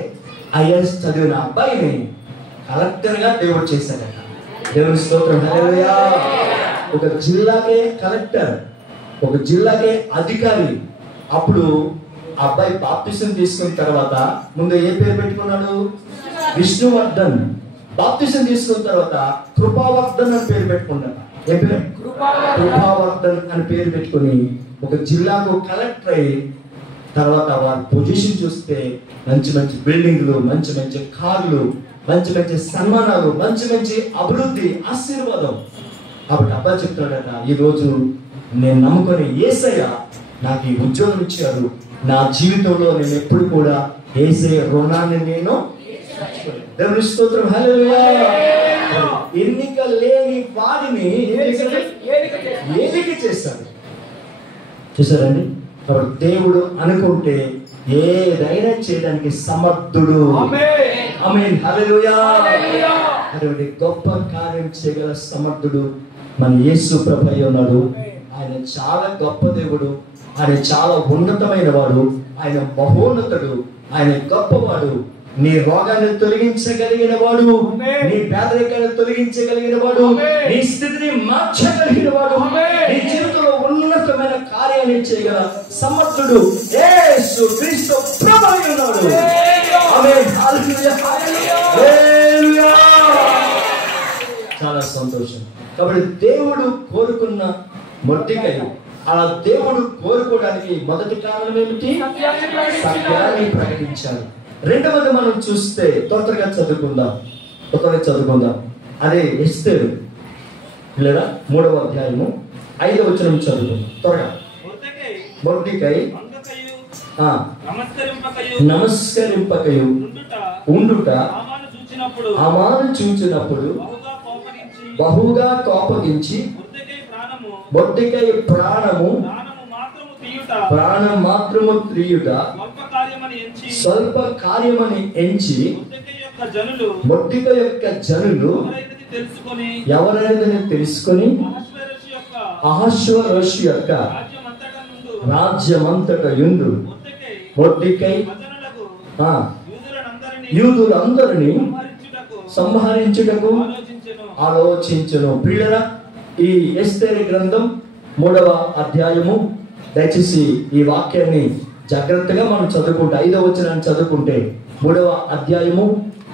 ఐఏఎస్ చదివిన అబ్బాయిని కలెక్టర్ గా దేవుడు చేశాడట. దేవుని స్తోత్రం, హల్లెలూయా. ఒక జిల్లాకే కలెక్టర్, ఒక జిల్లాకే అధికారి. అప్పుడు అబ్బాయి బాప్తిసం తీసుకున్న తర్వాత ముందు ఏ పేరు పెట్టుకున్నాడు? విష్ణువర్ధన్. బాప్తిసం తీసుకున్న తర్వాత కృపావర్ధన్ అని పేరు పెట్టుకున్నాడు. ఏ పేరు? కృపావర్ధన్ అని పేరు పెట్టుకుని ఒక జిల్లాకు కలెక్టర్ అయ్యి తర్వాత వారి పొజిషన్ చూస్తే మంచి మంచి బిల్డింగ్లు, మంచి మంచి కార్లు, మంచి మంచి సన్మానాలు, మంచి మంచి అభివృద్ధి, ఆశీర్వాదం. కాబట్టి అబ్బాయి చెప్తాడట, ఈ రోజు నేను నమ్ముకొని యేసయ్య నాకు ఈ ఉద్యోగం ఇచ్చారు. నా జీవితంలో నేను ఎప్పుడు కూడా యేసయ్య రుణాన్ని నేను దేవుని స్తోత్రం, హల్లెలూయా. ఎన్నిక లేని వాడిని ఏలిక చేశాడు. చూసారండి? కాబట్టి దేవుడు అనుకుంటే ఏదైనా చేయడానికి సమర్థుడు. ఆమేన్, హల్లెలూయా. అటువంటి గొప్ప కార్యం చేయగల సమర్థుడు మన యేసు ప్రభువే ఉన్నాడు. ఆయన చాలా గొప్ప దేవుడు, ఆయన చాలా ఉన్నతమైన వాడు, ఆయన మహోన్నతుడు, ఆయన గొప్పవాడు. నీ రోగాన్ని తొలగించగలిగిన వాడు, నీ పేదరికాన్ని తొలగించగలిగిన వాడు, నీ స్థితిని మార్చగలిగిన వాడు, నీ జీవితంలో ఉన్నతమైన కార్యాన్ని చేయగల సమర్థుడు యేసు క్రీస్తు ప్రభువే ఉన్నాడు. ఆమేన్, హల్లెలూయా, హల్లెలూయా. చాలా సంతోషం. కాబట్టి దేవుడు కోరుకున్న మొర్దెకై, ఆ దేవుడు కోరుకోవడానికి మొదటి కారణం ఏమిటి? సత్యాన్ని ప్రకటించాలి. రెండవది మనం చూస్తే త్వరగా చదువుకుందాం. అదే ఎస్తేరు లేదా 3వ అధ్యాయము 5వ వచనం చదువుకుందాం త్వరగా. మొర్దెకై నమస్కరింపకయు ఉండుట హామాను చూచినప్పుడు బహుగా కోపగించి మొర్దెకై ప్రాణము మాత్రము తీయుట స్వల్ప కార్యమని ఎంచి మొట్టిక యొక్క జనులు ఎవరైనా తెలుసుకొని అహష్వేరోషు యొక్క రాజ్యమంతట యుండు మొట్టికై యూదులందరినీ సంహరించుటకు ఆలోచించును. ప్రియులరా, ఈ ఎస్తేరు గ్రంథం 3వ అధ్యాయము, దయచేసి ఈ వాక్యాన్ని జాగ్రత్తగా మనం చదువుకుంటే, 5వ వచనాన్ని చదువుకుంటే, 3వ అధ్యాయము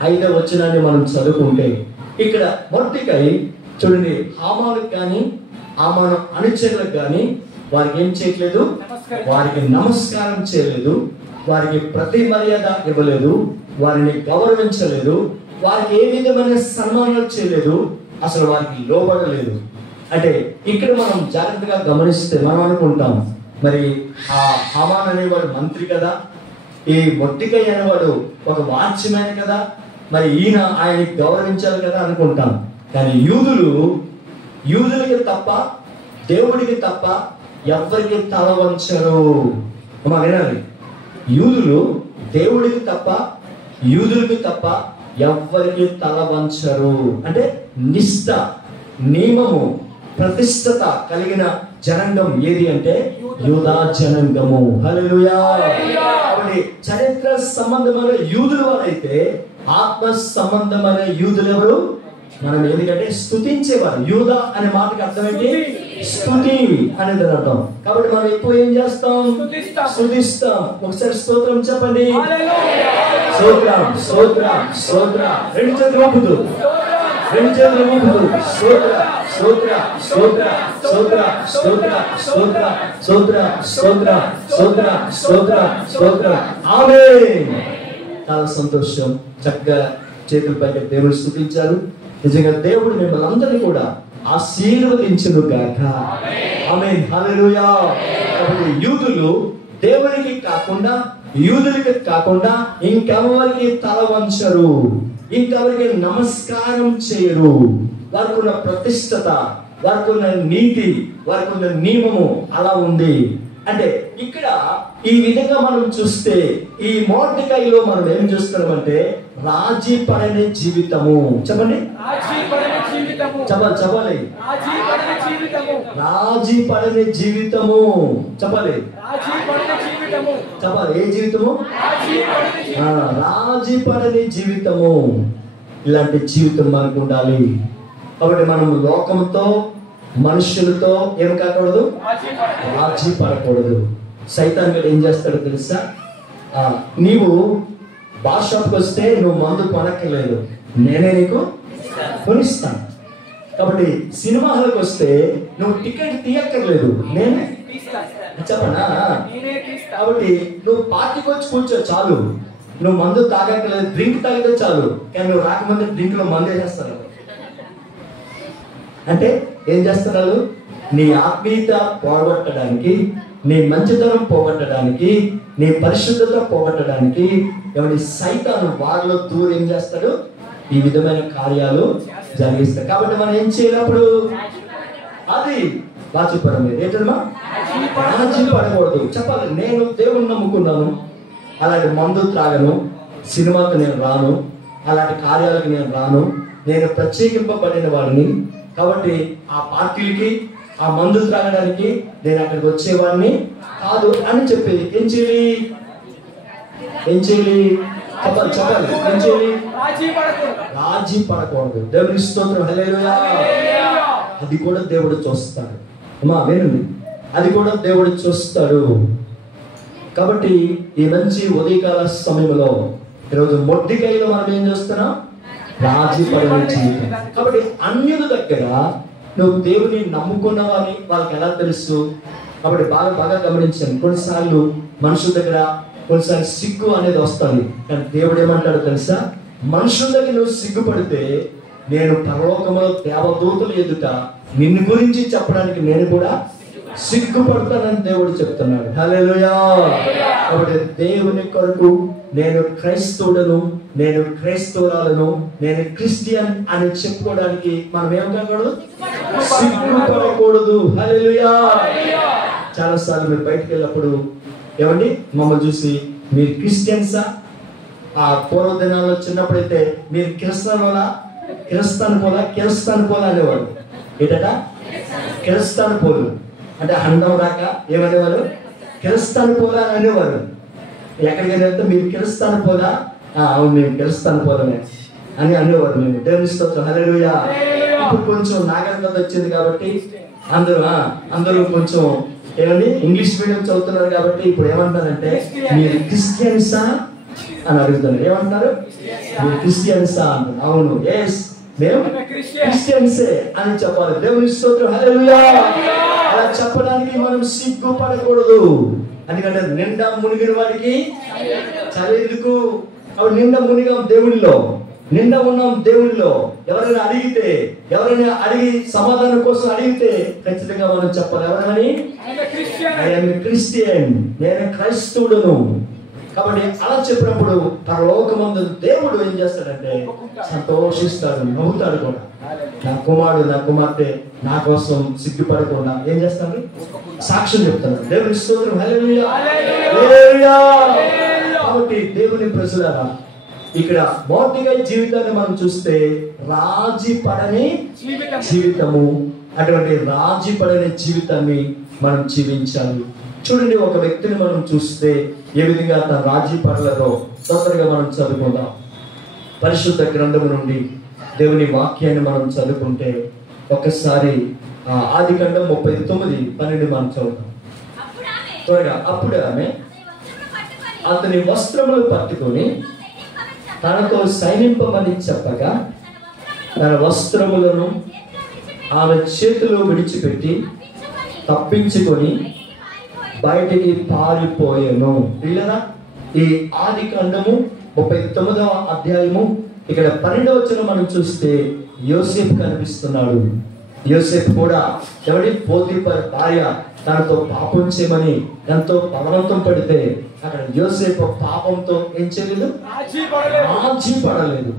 5వ వచనాన్ని మనం చదువుకుంటే, ఇక్కడ మొర్దెకై చూడండి, హామానుకు కానీ హామాను అనుచరులకు కానీ వారికి ఏం చేయట్లేదు, వారికి నమస్కారం చేయలేదు, వారికి ప్రతి మర్యాద ఇవ్వలేదు, వారిని గౌరవించలేదు, వారికి ఏ విధమైన సన్మానాలు చేయలేదు, అసలు వారికి లోబడలేదు. అంటే ఇక్కడ మనం జాగ్రత్తగా గమనిస్తే మనం అనుకుంటాం, మరి ఆ హామాన్ అనేవాడు మంత్రి కదా, ఈ మొర్దెకై అనేవాడు ఒక వాచ్మ్యాన్ కదా, మరి ఈయన ఆయనకి గౌరవించాలి కదా అనుకుంటాం. కానీ యూదులకి తప్ప, దేవుడికి తప్ప ఎవరికి తల వంచరు. అమ్మా వినాలి, యూదులు దేవుడికి తప్ప, యూదులకి తప్ప ఎవ్వరికి తల వంచరు. అంటే నిష్ఠ, నియమము, ప్రతిష్టత కలిగిన జనాంగం ఏది అంటే యూదా జనాంగము. హల్లెలూయా. కాబట్టి చరిత్ర సంబంధమైన యూదులు వారైతే ఆత్మ సంబంధమైన యూదులు ఎవరు? మనం ఎందుకంటే స్తుతించేవారు. యూదా అనే మాటకి అర్థం ఏంటి? స్తుతి అనేది అర్థం. కాబట్టి మనం ఎక్కువ ఏం చేస్తాం? స్తుతిస్తాం. ఒకసారి స్తోత్రం చెప్పండి. స్తోత్రం, స్తోత్రం, స్తోత్రం. రెండు చేతులు ఊపుతూ, రెండు చేతులు ఊపుతూ స్తోత్ర, స్తోత్ర, స్తోత్ర, స్తోత్ర, స్తోత్ర, స్తోత్ర, స్తోత్ర, స్తోత్ర, స్తోత్ర, స్తోత్ర, స్తోత్ర. ఆమేన్. చాలా సంతోషం. చక్కగా చేతుల పైకి దేవుడు స్తుతించారు. నిజంగా దేవుడు మిమ్మల్ని అందరినీ కూడా ఆశీర్వదించును గాక. ఆమేన్. హల్లెలూయా. కాబట్టి యూదులు దేవునికి కాకుండా, యూదులకి కాకుండా ఇంకెవరికి తల వంచరు, ఇంకెవరికి నమస్కారం చేయరు. వారికి ఉన్న ప్రతిష్టత, వారికి ఉన్న నీతి, వారికి ఉన్న నియమము అలా ఉంది. అంటే ఇక్కడ ఈ విధంగా మనం చూస్తే, ఈ మొర్దెకైలో మనం ఏం చూస్తున్నామంటే రాజీ పడని జీవితము. చెప్పండి, చెప్పాలి చెప్పాలి. రాజీ పడని జీవితము చెప్పాలి, చెప్పాలి. ఏ జీవితము? రాజీ పడని జీవితము. ఇలాంటి జీవితం మనకు ఉండాలి. కాబట్టి మనం లోకంతో, మనుషులతో ఏం కాకూడదు, రాజీ పడకూడదు. సైతాన్ ఏం చేస్తాడో తెలుసా? నీవు బార్ షాప్కి వస్తే నువ్వు మందు కొనక్కర్లేదు, నేనే నీకు కొనిస్తాను. కాబట్టి సినిమా హాల్కి వస్తే నువ్వు టికెట్ తీయక్కర్లేదు, నేనే చెప్పనా? కాబట్టి నువ్వు పార్టీకి వచ్చి కూర్చో చాలు, నువ్వు మందు తాగక్కర్లేదు, డ్రింక్ తాగితే చాలు. కానీ నువ్వు రాకముందే డ్రింక్ లో మందు వేసేస్తారు. అంటే ఏం చేస్తున్నారు? నీ ఆత్మీయత పోగొట్టడానికి, నీ మంచితనం పోగొట్టడానికి, నీ పరిశుద్ధత పోగొట్టడానికి ఎవరి సైతాను వారిలో దూరం ఏం చేస్తాడు? ఈ విధమైన కార్యాలు జరిగిస్తాడు. కాబట్టి మనం ఏం చేయాలప్పుడు? అది రాజీపడం లేదు. ఏంటమ్మా? రాజీ పడకూడదు. చెప్పాలి, నేను దేవుణ్ణి నమ్ముకున్నాను, అలాంటి మందు త్రాగను, సినిమాకు నేను రాను, అలాంటి కార్యాలకు నేను రాను, నేను ప్రత్యేకింపబడిన వాడిని. కాబట్టి ఆ పార్టీలకి, ఆ మందు త్రాగడానికి నేను అక్కడికి వచ్చేవాడిని కాదు అని చెప్పి ఏం చేయాలి? ఏం చేయాలి? చెప్పాలి చెప్పాలి. ఏం చేయాలి? రాజీ పడకూడదు. దేవుని స్తోత్రం. హల్లెలూయా. అది కూడా దేవుడు చూస్తాడు. అమ్మా వినండి, అది కూడా దేవుడు చూస్తాడు. కాబట్టి ఈ మంచి ఉదయకాల సమయంలో ఈరోజు మొర్దెకైలో మనం ఏం చేస్తున్నాం? రాజీ పడిన జీవితం. కాబట్టి అన్యుల దగ్గర నువ్వు దేవుని నమ్ముకున్నావని వాళ్ళకి ఎలా తెలుసు? కాబట్టి బాగా బాగా గమనించాను. కొన్నిసార్లు మనుషుల దగ్గర కొన్నిసార్లు సిగ్గు అనేది వస్తుంది. కానీ దేవుడు ఏమంటాడు తెలుసా? మనుషుల దగ్గర నువ్వు సిగ్గుపడితే నేను పరలోకంలో దేవదూతల ఎదుట నిన్ను గురించి చెప్పడానికి నేను కూడా సిగ్గుపడతానని దేవుడు చెప్తున్నాడు. హల్లెలూయా. కాబట్టి దేవుని కొరకు నేను క్రైస్తవుడను, నేను క్రైస్తవురాలను, నేను క్రిస్టియన్ అని చెప్పుకోవడానికి మనం ఏం కాకూడదు? సిగ్గుపడకూడదు. హల్లెలూయా. చాలా సార్లు మీరు బయటకు వెళ్ళినప్పుడు ఏమండి మమ్మల్ని చూసి మీరు క్రిస్టియన్సా? ఆ పూర్వ దినాల్లో చిన్నప్పుడైతే మీరు కిరస్తాను పోలా అనేవాడు. ఏంటట? కిరస్తాను పోలు అంటే హండం రాక ఏమనేవారు? కిరస్తాను పోలా అని అనేవారు. ఎక్కడికైనా వెళ్తే మీరు కిరస్తాను పోలా? అవును, మేము కిరస్తాను పోలనే అని అనేవారు. మేము దేవుని స్తోత్రం, హల్లెలూయా. ఇప్పుడు కొంచెం నాగరికత వచ్చింది కాబట్టి అందరూ కొంచెం ఏమండి ఇంగ్లీష్ మీడియం చదువుతున్నారు కాబట్టి ఇప్పుడు ఏమంటారంటే మీరు క్రిస్టియన్సా అని అడుగుతున్నారు. ఏమంటున్నారు? మీరు క్రిస్టియన్సా అంటారు. అవును, ఎస్ మేము క్రిస్టియన్సే అని చెప్పాలి. దేవుని స్తోత్రం, హల్లెలూయా. అలా చెప్పడానికి మనం సిగ్గుపడకూడదు. ఎందుకంటే నిండా మునిగిన వాడికి చదివేందుకు. అప్పుడు నిండా మునిగాం దేవుడిలో, నిండా ఉన్నాం దేవుడిలో. ఎవరైనా అడిగి సమాధానం కోసం అడిగితే ఖచ్చితంగా మనం చెప్పాలి. ఎవరని? ఐఎమ్ క్రిస్టియన్, నేను క్రైస్తవుడును. కాబట్టి అలా చెప్పినప్పుడు పరలోకమందు దేవుడు ఏం చేస్తాడంటే సంతోషిస్తాడు, నవ్వుతాడు కూడా. నా కుమారుడు నా కుమార్తె నా కోసం సిగ్గుపడకుండా ఏం చేస్తాడు? సాక్ష్యం చెప్తాడు. దేవుని స్తోత్రం, హల్లెలూయా, హల్లెలూయా. కాబట్టి దేవుని ప్రజలారా, ఇక్కడ మోర్టిగై జీవితాన్ని మనం చూస్తే రాజీ పడని జీవితము. అటువంటి రాజీ పడని జీవితాన్ని మనం జీవించాలి. చూడండి, ఒక వ్యక్తిని మనం చూస్తే ఏ విధంగా తన రాజీ పడలేదో తొందరగా మనం చదువుకుందాం. పరిశుద్ధ గ్రంథము నుండి దేవుని వాక్యాన్ని మనం చదువుకుంటే ఒక్కసారి ఆదికాండం 39:12 మనం చదువుతాం త్వరగా. అప్పుడు ఆమె అతని వస్త్రములు పట్టుకొని తనతో సైనింపమని చెప్పగా తన వస్త్రములను ఆమె చేతిలో విడిచిపెట్టి తప్పించుకొని బయటికి పారిపోయాను. పిల్లరా, ఈ ఆదికాండము 39వ అధ్యాయము ఇక్కడ 12వ వచనం మనం చూస్తే యోసేపు కనిపిస్తున్నాడు. యోసేపు కూడా ఎవరి? పోతీఫర్ భార్య తనతో పాపం చేయమని ఎంతో బలవంతం పడితే అక్కడ యోసేపు పాపంతో ఏం చేయలేదు? రాజీ పడలేదు.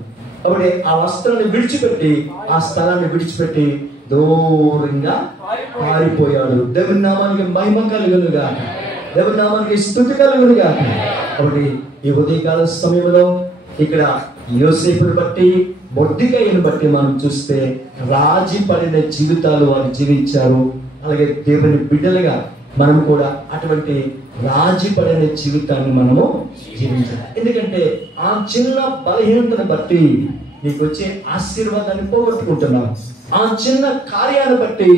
కాబట్టి ఆ వస్త్రాన్ని విడిచిపెట్టి ఆ స్థలాన్ని విడిచిపెట్టి దూరంగా పారిపోయాడు. దేవుని నామానికి మహిమ కలుగునుగా, దేవుని నామానికి స్తుతి కలుగునుగా. కాబట్టి ఈ ఉదయకాల సమయంలో ఇక్కడ యోసేపుని బట్టి మొర్దెకైని బట్టి మనం చూస్తే రాజీ పడిన జీవితాలు వారు జీవించారు. అలాగే దేవుని బిడ్డలుగా మనం కూడా అటువంటి రాజీ పడిన జీవితాన్ని మనము జీవించాలి. ఎందుకంటే ఆ చిన్న బలహీనతను బట్టి నీకు వచ్చే ఆశీర్వాదాన్ని పోగొట్టుకుంటున్నావు. ఆ చిన్న కార్యాన్ని బట్టి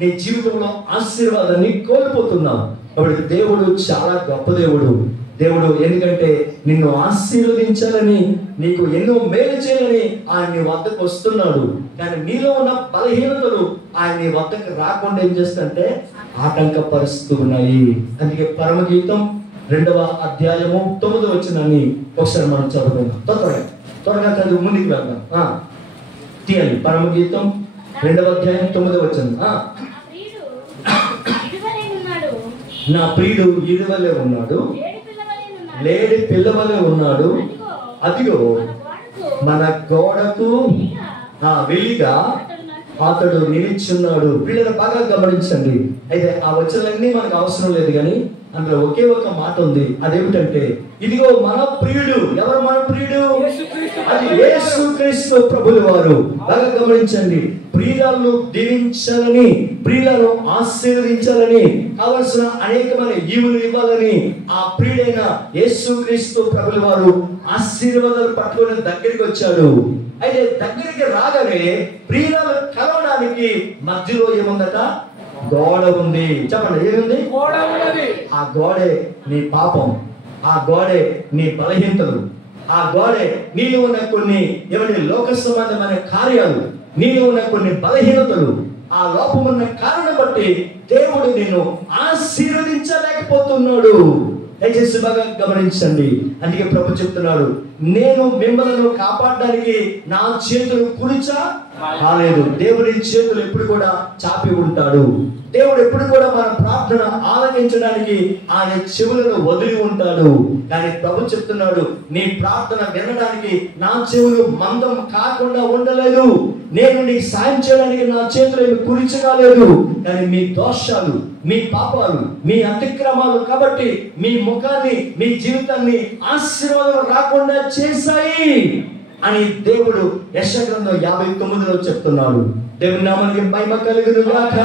నీ జీవితంలో ఆశీర్వాదాన్ని కోల్పోతున్నావు. కాబట్టి దేవుడు చాలా గొప్ప దేవుడు. ఎందుకంటే నిన్ను ఆశీర్వదించాలని, నీకు ఎన్నో మేలు చేయాలని ఆయన నీ వద్దకు వస్తున్నాడు. కానీ నీలో ఉన్న బలహీనతలు ఆయన నీ వద్దకు రాకుండా ఏం చేస్తుంటే ఆటంకపరుస్తూ ఉన్నాయి. అందుకే పరమగీతం 2వ అధ్యాయము 9వ వచనాన్ని ఒకసారి మనం చదువుకుందాం. త్వరగా చదువు, ముందుకు వెళ్దాం. తీయాలి. పరమగీతం 2వ అధ్యాయం 9వ వచనం. నా ప్రియుడు ఇరువలే ఉన్నాడు, లేడి పిల్లవలే ఉన్నాడు, అదిగో మన గోడకు వెలిగా అతడు నిలిచున్నాడు. పిల్లలు బాగా గమనించండి. అయితే ఆ వచనాలన్నీ మనకు అవసరం లేదు, కానీ అందులో ఒకే ఒక మాట ఉంది. అదేమిటంటే ఇదిగో మన ప్రియుడు. ఎవరు మన ప్రియుడు? అది యేసుక్రీస్తు ప్రభుల వారు. బాగా గమనించండి. ప్రియులను దీవించాలని, ప్రియులను ఆశీర్వదించాలని, కావలసిన అనేకమైన ఈవులు ఇవ్వాలని ఆ ప్రియుడైన యేసుక్రీస్తు ప్రభుల వారు ఆశీర్వాదాలు పట్టుకొని దగ్గరికి వచ్చాడు. అయితే దగ్గరికి రాగానే ప్రియులను కలవడానికి మధ్యలో ఏముందట? గోడ ఉంది. చెప్పండి, ఏముంది? ఆ గోడే నీ పాపం, ఆ గోడే నీ బలహీనతలు, ఆ గోడే నీలో ఉన్న కొన్ని ఏమంటే లోక సంబంధమైన కార్యాలు, నీలో ఉన్న కొన్ని బలహీనతలు. ఆ లోపం ఉన్న కారణం బట్టి దేవుడు నిన్ను ఆశీర్వదించలేకపోతున్నాడు. దయచేసి బాగా గమనించండి. అందుకే ప్రభు చెప్తున్నాడు, నేను మిమ్మల్ని కాపాడడానికి నా చేతులు కుడిచా కాలేదు. దేవుడి చేతులు ఎప్పుడు కూడా చాపి ఉంటాడు. దేవుడు ఎప్పుడు కూడా మన ప్రార్థన ఆలకించడానికి ఆయన చెవులను వదిలి ఉంటాడు. కానీ ప్రభు చెప్తున్నాడు, నీ ప్రార్థన వినడానికి నా చెవులు మందం కాకుండా ఉండలేదు. నేను నీకు సాయం చేయడానికి నా చేతులు ఏమి కురిచగాలేదు. కానీ మీ దోషాలు, మీ పాపాలు, మీ అతిక్రమాలు కాబట్టి మీ ముఖాన్ని, మీ జీవితాన్ని ఆశీర్వాదం రాకుండా చేశాయి అని దేవుడు యెషయా గ్రంథం 59లో చెప్తున్నాడు. దేవుని నామానికి మహిమ కలుగును గాక.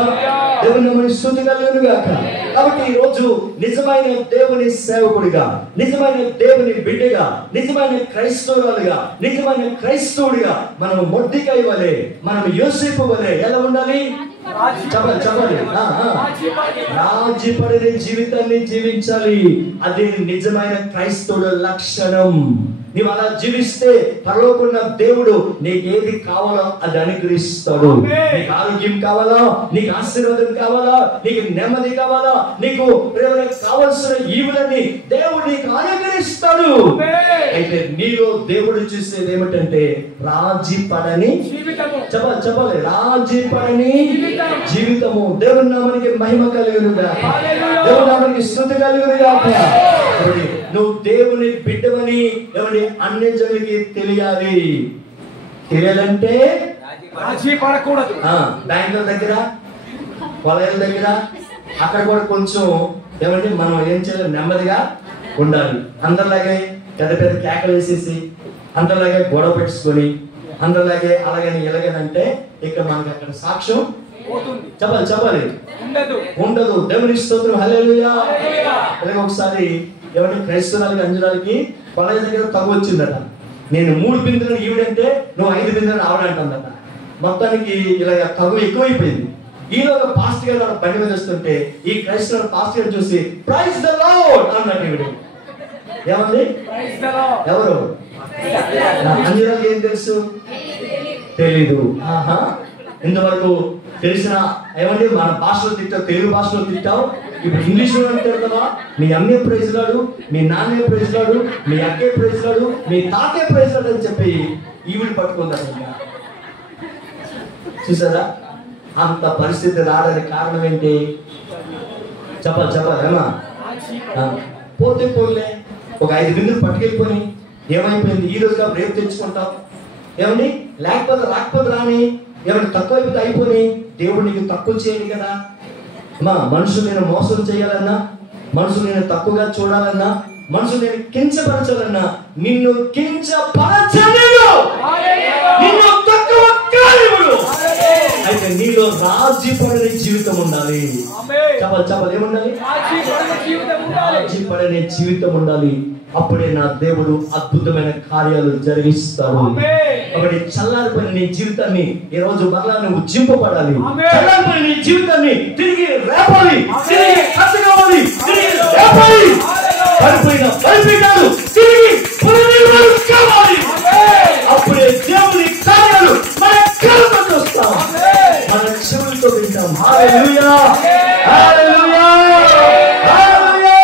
దేవుని నామానికి స్తుతి కలుగును గాక. కాబట్టి ఈ రోజు నిజమైన దేవుని సేవకుడిగా, నిజమైన దేవుని బిడ్డగా, నిజమైన క్రైస్తవులుగా, నిజమైన క్రైస్తవుడిగా మనం మొర్దెకై వలె, మనం యోసేపు వలె ఎలా ఉండాలి? చెప్పాలి. రాజీ పడిన జీవితాన్ని జీవించాలి. అది నిజమైన క్రైస్తవుల లక్షణం. నీవు అలా జీవిస్తే పరలోకమున్న దేవుడు నీకు ఏది కావాలో అది అనుగ్రహిస్తాడు. నీకు ఆరోగ్యం కావాలా, నీకు ఆశీర్వాదం కావాలా, నీకు నెమ్మది కావాలా, నీకు కావలసిన ఈవులని దేవుడు నీకు అనుగ్రహిస్తాడు. అయితే నీలో దేవుడు చూసేది ఏమిటంటే రాజీ పడని చెప్పాలి రాజీ పడని జీవితము. దేవుని నామానికి మహిమ కలుగును గాక. దేవుని నామానికి స్తుతి కలుగును గాక. నువ్వు దేవుని బిడ్డవని ఎవరి అన్ని జనులకి తెలియాలి. తెలియాలంటే రాజీ పడకూడదు. బ్యాంకుల దగ్గర, పొలాల దగ్గర అక్కడ కూడా కొంచెం ఏమంటే మనం ఏం చేయాలి? నెమ్మదిగా ఉండాలి. అందరిలాగే పెద్ద పెద్ద కేకలు వేసేసి, అందరిలాగే గొడవ పెట్టుకొని, అందరిలాగే అలాగని ఇలాగనంటే ఇక్కడ మనకి అక్కడ సాక్ష్యం చెప్పాలి ఉండదు. దేవుని స్తోత్రం. హల్లెలూయా. అలాగే ఒకసారి ఏమంటే క్రైస్తవులకి అంజనాలకి పొలాల దగ్గర తగు వచ్చిందట. నేను 3 బిందెలను ఈవిడంటే నువ్వు 5 బిందెలను ఆవిడంటుందట. మొత్తానికి ఇలా తగు ఎక్కువైపోయింది. ఈలోగా పాస్టర్ గారు బండి మీద వస్తుంటే ఈ క్రైస్తవుల పాస్టర్ గారు చూసి ప్రైజ్ ద లార్డ్ అన్నాడు. ఈవిడ ఏమంది? ఎవరు? అంజనాలకి ఏం తెలుసు? తెలీదు. ఇంతవరకు తెలిసిన ఏమంటే మన భాషలో తిట్టావు, తెలుగు భాషలో తిట్టావు, ఇప్పుడు ఇంగ్లీష్ లో తిడతావా? మీ అమ్మే ప్రైజ్ లాడు, మీ నాన్నే ప్రైజ్ లాడు, మీ అక్కే ప్రైజ్ లాడు, మీ తాతే ప్రైజ్ లాడు అని చెప్పి ఈవిడ పట్టుకుంటారు. చూసారా? అంత పరిస్థితి రావడానికి కారణం ఏంటి? చెప్పాలి ఏమా? పోతే పోలే ఒక 5 బిందులు పట్టుకెళ్ళిపోయి ఏమైపోయింది? ఈ రోజుగా రేపు తెచ్చుకుంటాం ఏమండి? లేకపోతే రాకపోతే రాని ఏమైనా తక్కువ అయిపోతే అయిపోయి దేవుడు నీకు తక్కువ చేయడు కదా. మనుషులు నేను మోసం చేయాలన్నా, మనుషులు నేను తక్కువగా చూడాలన్నా, మనుషులు నేను కించపరచాలన్నా నిన్ను కించపరచలేడు, నిన్ను తక్కువ కానివ్వడు. అయితే నీలో రాజీ పడని జీవితం ఉండాలి. చెప్పాలి ఏముండాలి? రాజీ పడని జీవితం ఉండాలి. అప్పుడే నా దేవుడు అద్భుతమైన కార్యాలు జరిగిస్తాడు. కాబట్టి చల్లారిపోయిన నీ జీవితాన్ని ఈ రోజు మరలా నువ్వు జింపబడాలి. చల్లారిపోయిన నీ జీవితాన్ని తిరిగి రేపాలి, తిరిగి కట్టగవాలి, తిరిగి రేపాలి. పడిపోయిన బలిపీఠాలు తిరిగి పునర్నిర్మాణం కావాలి. అప్పుడే దేవుని కార్యాలు మన కళ్ళతో చూస్తాం, మన చెవులతో వింటాం. హల్లెలూయా, హల్లెలూయా, హల్లెలూయా.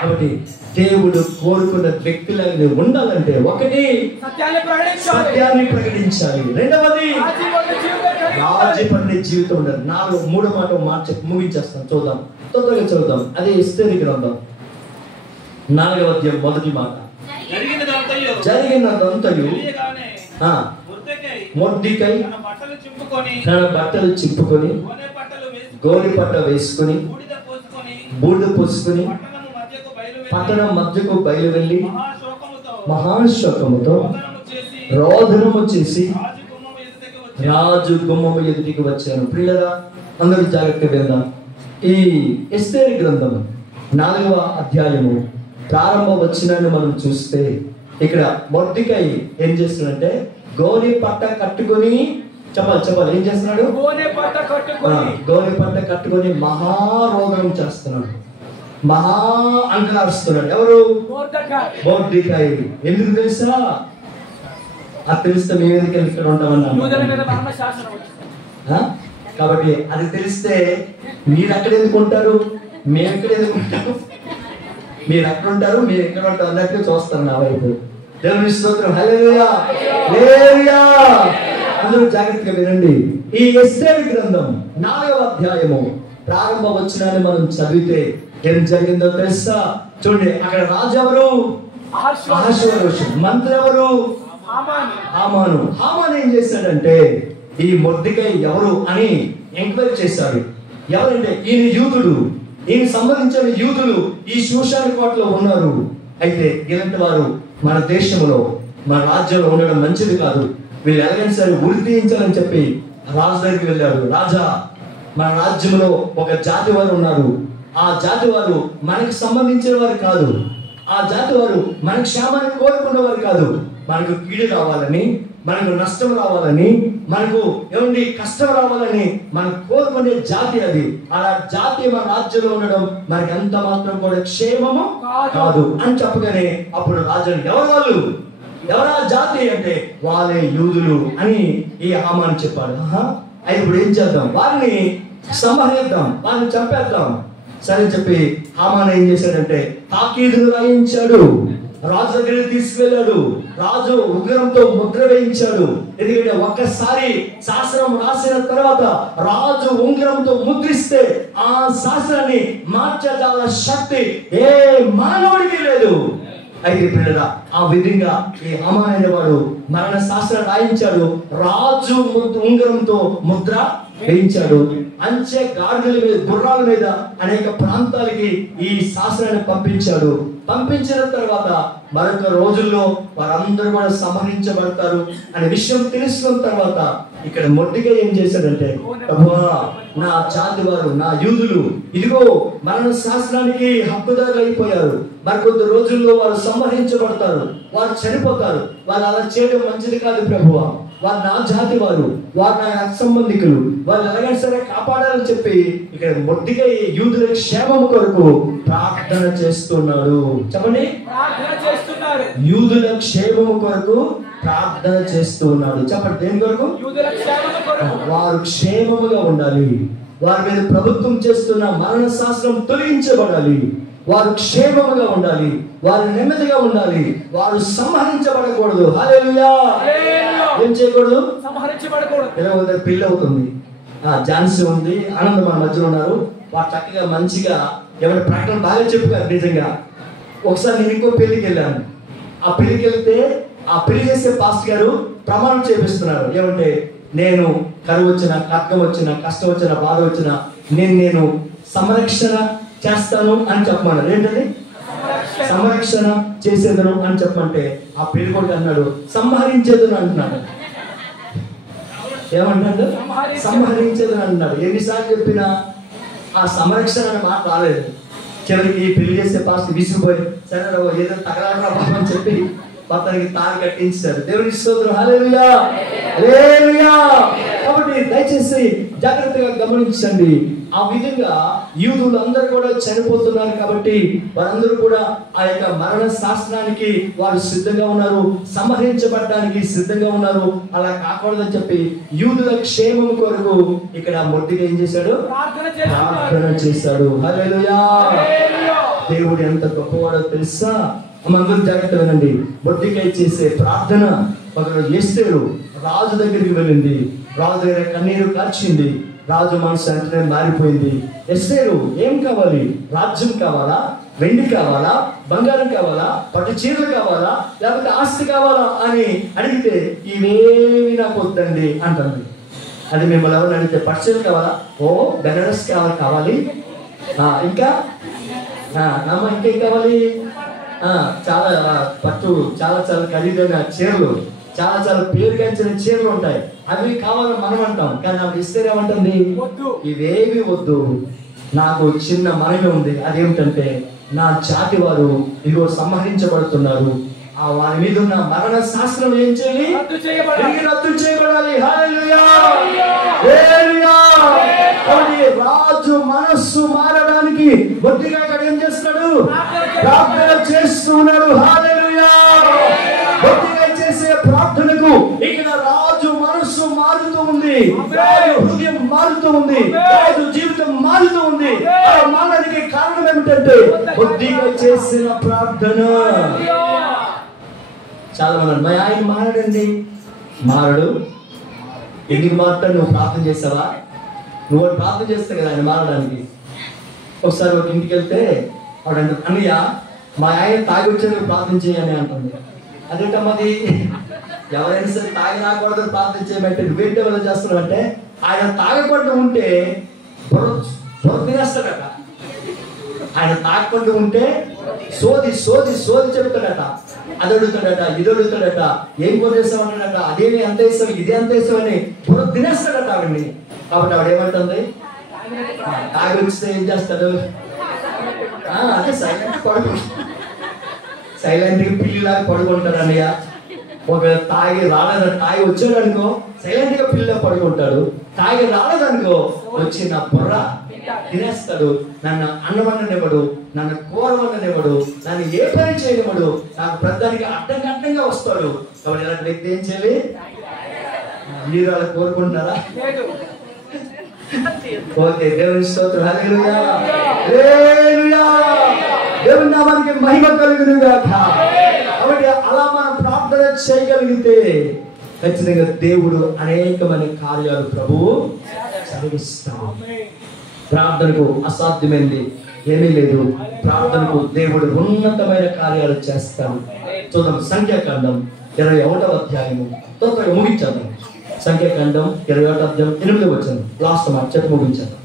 కాబట్టి దేవుడు కోరుకున్న వ్యక్తులను ఉండాలంటే ఒకటి సత్యాన్ని ప్రకటించాలి, రెండవది రాజీ పడిన జీవితం ఉండాలి. 3వ మాట ముగించేస్తాం. చూద్దాం, తొందరగా చదువుదాం. అదే ఎస్తేరు గ్రంథం 4వ అధ్యాయం 1వ మాట. జరిగినదంతయు మొర్దెకై తన బట్టలు చింపుకొని గోనె పట్ట వేసుకొని బూడిద పోసుకొని పట్టణం మధ్యకు బయలు వెళ్ళి మహాశోకముతో రోదనము చేసి రాజు గుమ్మము ఎదుటికి వచ్చాను. ప్రియులరా, అందరూ జాగ్రత్తగా విందాం. ఈ ఎస్తేరు గ్రంథం 4వ అధ్యాయము ప్రారంభ వచనాన్ని మనం చూస్తే ఇక్కడ మొర్దెకై ఏం చేస్తున్నాడంటే గోనె పట్ట కట్టుకొని చెప్పాలి ఏం చేస్తున్నాడు? గోనె పట్ట కట్టుకొని మహారోదనం చేస్తున్నాడు, మహా అంకలారుస్తున్నాడు. ఎవరు? మొర్దెకై. ఎందుకు తెలుసా? అది తెలిస్తే మేము ఎందుకు ఇక్కడ ఉంటామన్నా. కాబట్టి అది తెలిస్తే మీరు అక్కడ ఎందుకు ఉంటారు, మేము ఎక్కడ ఎందుకు ఉంటారు? మీరు అక్కడ ఉంటారు, మీరు ఎక్కడ ఉంటారు అన్నట్టు చూస్తాను నా వైపు. దేవుని స్తోత్రం. హల్లెలూయా, హల్లెలూయా. అందరూ జాగ్రత్తగా వినండి. ఈ ఎస్తేరు గ్రంథం 4వ అధ్యాయము ప్రారంభ వచనాన్ని మనం చదివితే ఏం జరిగిందో తెలుసా? చూడండి, అక్కడ రాజు ఎవరు? అహష్వేరోషు. మంత్రి ఎవరు? హామాను. హామాను ఏం చేశాడంటే ఈ మొర్దెకై ఎవరు అని ఎంక్వైరీ చేశాడు. ఎవరంటే ఈయన యూదుడు, ఈయన సంబంధించిన యూదులు ఈ షూషాను కోటలో ఉన్నారు. అయితే ఇలాంటి వారు మన దేశంలో మన రాజ్యంలో ఉండడం మంచిది కాదు, వీళ్ళు ఎలాగైనా సరే ఉరి తీయించాలని చెప్పి రాజు దగ్గరికి వెళ్ళాడు. రాజా, మన రాజ్యంలో ఒక జాతి వారు ఉన్నారు, ఆ జాతి వారు మనకు సంబంధించిన వారు కాదు, ఆ జాతి వారు మన క్షేమాన్ని కోరుకున్నవారు కాదు, మనకు కీడు రావాలని, మనకు నష్టం రావాలని, మనకు ఏమండి కష్టం రావాలని మనకు కోరుకునే జాతి అది. అలా జాతి మన రాజ్యంలో ఉండడం మనకి ఎంత మాత్రం కూడా క్షేమము కాదు అని చెప్పగానే అప్పుడు రాజు ఎవరు వాళ్ళు, ఎవరా జాతి అంటే వాళ్ళే యూదులు అని ఈ హామాను చెప్పాడు. అయితే ఇప్పుడు ఏం చేద్దాం, వారిని సంహరిద్దాం, వారిని చంపేద్దాం సరే చెప్పి హామాను ఏం చేశాడంటే తాకీదును రాయించాడు, రాజు దగ్గరికి తీసుకువెళ్ళాడు. రాజు ఉగ్రంతో ముద్ర వేయించాడు. ఎందుకంటే ఒక్కసారి శాసనం రాసిన తర్వాత రాజు ఉంగరంతో ముద్రిస్తే ఆ శాసనాన్ని మార్చగల శక్తి ఏ మానవుడికి లేదు. అయితే పిల్లరా, ఆ విధంగా ఈ హామాను అనేవాడు మరణ శాస్త్రం రాయించాడు, రాజు ఉంగరంతో ముద్ర వేయించాడు. అంచె గాడిదల మీద, గుర్రాల మీద అనేక ప్రాంతాలకి ఈ శాస్త్రాన్ని పంపించాడు. పంపించిన తర్వాత మరొక రోజుల్లో వారందరూ కూడా సంహరించబడతారు అనే విషయం తెలుసుకున్న తర్వాత ఇక్కడ మొర్దెకై ఏం చేశాడంటే, ప్రభువా, నా జాతి వారు, నా యూదులు ఇదిగో మరణ శాస్త్రానికి హక్కుదారులు అయిపోయారు, మరికొద్ది రోజుల్లో వారు సంహరించబడతారు, వారు చనిపోతారు, వాళ్ళు అలా చేయడం మంచిది కాదు ప్రభువా, వారు నా జాతి వారు, వారు నా రక్త సంబంధికులు, వాళ్ళు ఎలాగైనా సరే కాపాడాలని చెప్పి ఇక్కడ మొర్దెకై యూదుల క్షేమం కొరకు ప్రార్థన చేస్తున్నాడు. చెప్పండి, యూదుల క్షేమం కొరకు ప్రార్థన చేస్తున్నాడు. చెప్పండి, దేని కొరకు? వారు క్షేమముగా ఉండాలి, వారి మీద ప్రభుత్వం చేస్తున్న మరణ శాస్త్రం తొలగించబడాలి, వారు క్షేమముగా ఉండాలి, వారు నెమ్మదిగా ఉండాలి, వారు సంహరించబడకూడదు. హల్లెలూయా. ఏం చేయకూడదు? సంహరించబడకూడదు. ఇలా పెళ్లి అవుతుంది, ఝాన్సీ ఉంది, ఆనందం మన మధ్యలో ఉన్నారు, వారు చక్కగా మంచిగా ఎవరి ప్రకటన బాగా చెప్పుకారు. నిజంగా ఒకసారి నేను ఇంకో పెళ్లికి వెళ్ళాను. ఆ పెళ్లికి వెళ్తే ఆ పెళ్లి చేసే పాస్టర్ గారు ప్రమాణం చేపిస్తున్నారు. ఏమంటే, నేను కరువు వచ్చిన, కట్నం వచ్చిన, కష్టం వచ్చిన, బాధ వచ్చిన నేను సంరక్షణ చేస్తాను అని చెప్పమన్నారు. ఏంటది? సంరక్షణ చేసేదను అని చెప్పమంటే ఆ పెళ్లి కొడుకు అన్నాడు సంహరించేదను అంటున్నాడు. ఏమంటాడు? సంహరించేదని అంటున్నాడు. ఎన్నిసార్లు చెప్పినా ఆ సంరక్షణ అనే మాట రాలేదు. చివరికి పెళ్లి చేసే పాస్టర్ విసిగిపోయి, సరే ఏదో తగలరా బాబు అని చెప్పి అతనికి తాళి కట్టించారు. దేవునికి స్తోత్రం. హల్లెలూయా, హల్లెలూయా. కాబట్టి దయచేసి జాగ్రత్తగా గమనించండి. ఆ విధంగా యూదులు అందరూ కూడా చనిపోతున్నారు కాబట్టి వారందరూ కూడా ఆ యొక్క మరణ శాస్త్రానికి వారు సిద్ధంగా ఉన్నారు, సంహరించబడడానికి సిద్ధంగా ఉన్నారు. అలా కాకూడదని చెప్పి యూదుల క్షేమం కొరకు ఇక్కడ మొర్దెకై ఏం చేశాడు? ప్రార్థన చేశాడు. హల్లెలూయా. దేవుడు ఎంత గొప్పవాడో తెలుసా? అందరూ జాగ్రత్త వినండి. మొర్దెకై చేసే ప్రార్థన ఒకరోజు ఎస్తేరు రాజు దగ్గరికి వెళ్ళింది. రాజు దగ్గర కన్నీరు కార్చింది. రాజు మనసు వెంటనే మారిపోయింది. ఎస్తేరు, ఏం కావాలి? రాజ్యం కావాలా? వెండి కావాలా? బంగారం కావాలా? పట్టు చీరలు కావాలా? లేకపోతే ఆస్తి కావాలా అని అడిగితే ఇవేవి నాకు వద్దండి అంటుంది. అది మిమ్మల్ని ఎవరు అడిగితే పట్టు చీరలు కావాలా? ఓ బెనారస్ కావాలి. ఇంకా ఇంకేం కావాలి? చాలా పట్టు, చాలా చాలా ఖరీదైన చీరలు, చాలా చాలా పేరుగాంచిన చీరలు ఉంటాయి, అవి కావాలని మనం అంటాం. కానీ ఆమె ఇస్తే ఏమంటుంది? ఇవేవి వద్దు, నాకు చిన్న మనవి ఉంది. అదేమిటంటే, నా జాతి వారు ఇదిగో సంహరించబడుతున్నారు, ఆ వారి మీద ఉన్న మరణ శాస్త్రం ఏం చేయాలి? రద్దు చేయబడాలి. హల్లెలూయా, హల్లెలూయా. రాజు మనస్సు మారడానికి మొర్దెకై ఏం చేస్తున్నాడు? ప్రార్థన చేస్తున్నాడు. హల్లెలూయా. మొర్దెకై చేసే ప్రార్థనకు ఇక్కడ రాజు మనస్సు మారుతూ ఉంది, రాజు హృదయం మారుతూ ఉంది, రాజు జీవితం మారుతూ ఉంది. మారడానికి కారణం ఏమిటంటే మొర్దెకై చేసిన ప్రార్థన. చాలా మంది ఆయన మారడండి, మారడు, ఎన్నికి మాత్రం నువ్వు ప్రార్థన చేసావా? నువ్వు ప్రార్థన చేస్తావు కదా ఆయన మారడానికి. ఒకసారి ఒక ఇంటికి వెళ్తే వాడు అంటే, అన్నయ్య మా ఆయన తాగి వచ్చాడు ప్రార్థన చేయని అంటుంది. అదేంటమ్మది, ఎవరైనా సరే తాగి రాకూడదు ప్రార్థన చేయమంటే నువ్వేంటి వల్ల చేస్తున్నావు అంటే, ఆయన తాగకుండా ఉంటే బుర్ర తినేస్తాడట. ఆయన తాగకుండా ఉంటే సోది సోది సోది చెప్తాడట. అది అడుగుతాడట, ఇది అడుగుతాడట, ఏం కొనేసామన్నాడట, అదేమి అంత వేసావు, ఇదే అంత వేసావని బుర్ర తినేస్తాడట ఆవిడ్ని. కాబట్టి ఆవిడ ఏమంటుంది, తాగి వచ్చితే ఏం చేస్తాడు, అదే సైలెంట్గా పిల్లిలాగా పడుకుంటాడు అన్నయ్య. ఒకవేళ తాగి రాలేదని, తాగి వచ్చాడు అనుకో సైలెంట్గా పిల్లిలా పడుకుంటాడు. తాగి రాలేదనుకో వచ్చి నా బుర్ర తినేస్తాడు. నన్ను అన్నమన్ననివ్వడు, నన్ను కూర వండనివ్వడు, నన్ను ఏ పని చేయనివ్వడు, నాకు ప్రధానికి అడ్డంగా వస్తాడు. కాబట్టి ఇలాంటి వ్యక్తి ఏం చేయాలి? మీరు అలా కోరుకుంటున్నారా? ఓకే, దేవుని స్తోత్రం, హల్లెలూయా, హల్లెలూయా, దేవుని నామానికి మహిమ కలుగును గాక. కాబట్టి అలా మనం ప్రార్థన చేయగలిగితే ఖచ్చితంగా దేవుడు అనేకమైన కార్యాలు ప్రభువు జరిగిస్తాడు. ప్రార్థనకు అసాధ్యమైంది ఏమీ లేదు. ప్రార్థనకు దేవుడు ఉన్నతమైన కార్యాలు చేస్తాడు. చూద్దాం సంఖ్యాకాండం 21వ అధ్యాయము. తొందరగా ముగించాను. సంఖ్యాకాండం 21వ అధ్యాయం 8వ వచనం. లాస్ట్ మాట చెప్పి ముగించాను.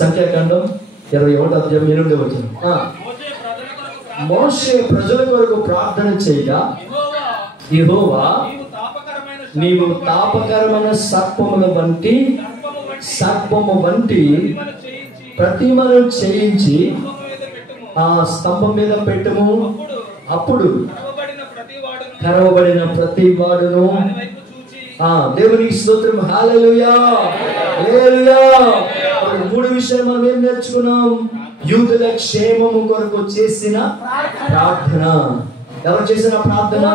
సంఖ్యాకాండం 21వ అధ్యాయం 8వ వచనం. మోషే ప్రజల కొరకు ప్రార్థన చేయగా, యెహోవా నీవు తాపకరమైన సర్పము వంటి ప్రతిమను చేయించి ఆ స్తంభం మీద పెట్టుము. అప్పుడు కరవబడిన ప్రతి వాడును దేవునికి స్తోత్రం, హల్లెలూయా, హల్లెలూయా. మూడు విషయాలు మనం ఏం నేర్చుకున్నాం? యూదుల క్షేమము కొరకు చేసిన ప్రార్థన. ఎవరు చేసిన ప్రార్థన?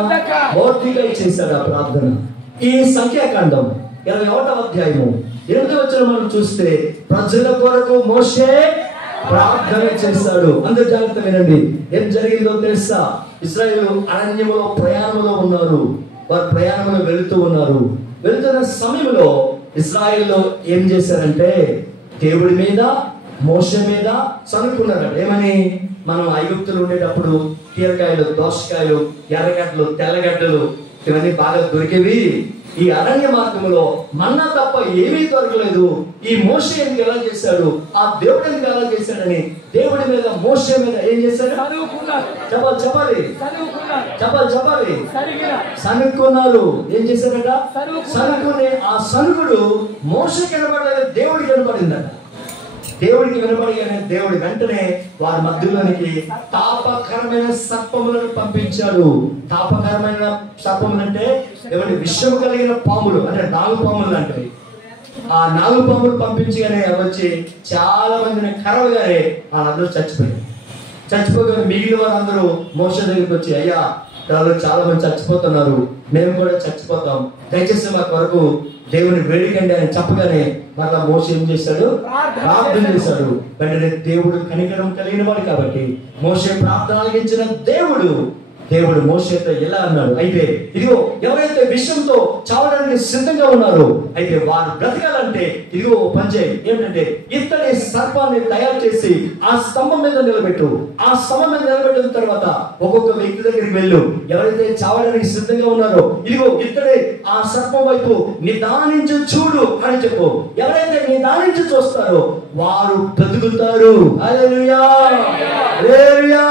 మోర్దెకై చేశాడు ఆ ప్రార్థన. ఈ సంఖ్యాకాండం 21వ అధ్యాయము 8వ వచనం మనం చూస్తే ప్రజల కొరకు మోషే ప్రార్థన చేశాడు. అందరూ జాగ్రత్త వినండి. ఏం జరిగిందో తెలుసా? ఇశ్రాయేలు అరణ్యములో ప్రయాణంలో ఉన్నారు. వారు ప్రయాణంలో వెళుతూ ఉన్నారు. వెళుతున్న సమయంలో ఇశ్రాయేలు ఏం చేశారంటే దేవుడి మీద మోషే మీద చనుకున్నారట. ఏమని? మనం ఐగుప్తులు ఉండేటప్పుడు కీరకాయలు, దోసకాయలు, ఎర్రగడ్డలు, తెల్లగడ్డలు ఇవన్నీ బాగా దొరికేవి. ఈ అరణ్య మార్గంలో మన్నా తప్ప ఏమీ దొరకలేదు. ఈ మోషే ఎందుకు ఎలా చేశాడు, ఆ దేవుడు ఎందుకు ఎలా చేశాడని దేవుడి మీద మోషే మీద ఏం చేశాడు? చెప్పాలి సనుక్కున్నారు. ఏం చేశారట? సనుకుని ఆ సనుకుడు మోషే కనబడలేదు, దేవుడికి కనబడిందట. దేవుడికి వినబడిగానే దేవుడి వెంటనే వారి మధ్యలోనికి తాపకరమైన సర్పములను పంపించాడు. తాపకరమైన సర్పములు అంటే ఎవరి విషము కలిగిన పాములు, అంటే 4 పాములు లాంటివి. ఆ 4 పాములు పంపించగానే వచ్చి చాలా మందిని కరవగానే వాళ్ళందరూ చచ్చిపోగానే మిగిలిన వారందరూ మోషే దగ్గరికి వచ్చి, అయ్యా వాళ్ళు చాలా మంది చచ్చిపోతున్నారు, మేము కూడా చచ్చిపోతాం, దయచేసి మా కొరకు దేవుని వేడికండి అని చెప్పగానే మరలా మోషే ఏం చేశాడు? ప్రార్థన చేశాడు. వెంటనే దేవుడు కనికరం కలిగిన వాడు కాబట్టి మోషే ప్రార్థన ఆలకించిన దేవుడు మోషేతో ఎలా అన్నాడు? అయితే ఇదిగో ఎవరైతే విషయంతో చావడానికి సిద్ధంగా ఉన్నారో అయితే వారు బ్రతకాలంటే ఇదిగో పంచేయి. ఏమిటంటే ఇత్తడి సర్పాన్ని తయారు చేసి ఆ స్తంభం మీద నిలబెట్టు. ఆ స్తంభం మీద నిలబెట్టిన తర్వాత ఒక్కొక్క వ్యక్తి దగ్గరికి వెళ్ళు. ఎవరైతే చావడానికి సిద్ధంగా ఉన్నారో ఇదిగో ఇత్తడి ఆ సర్పం వైపు నిదానించి చూడు అని చెప్పు. ఎవరైతే నిదానించి చూస్తారో వారు బ్రతుకుతారు. హల్లెలూయా, హల్లెలూయా.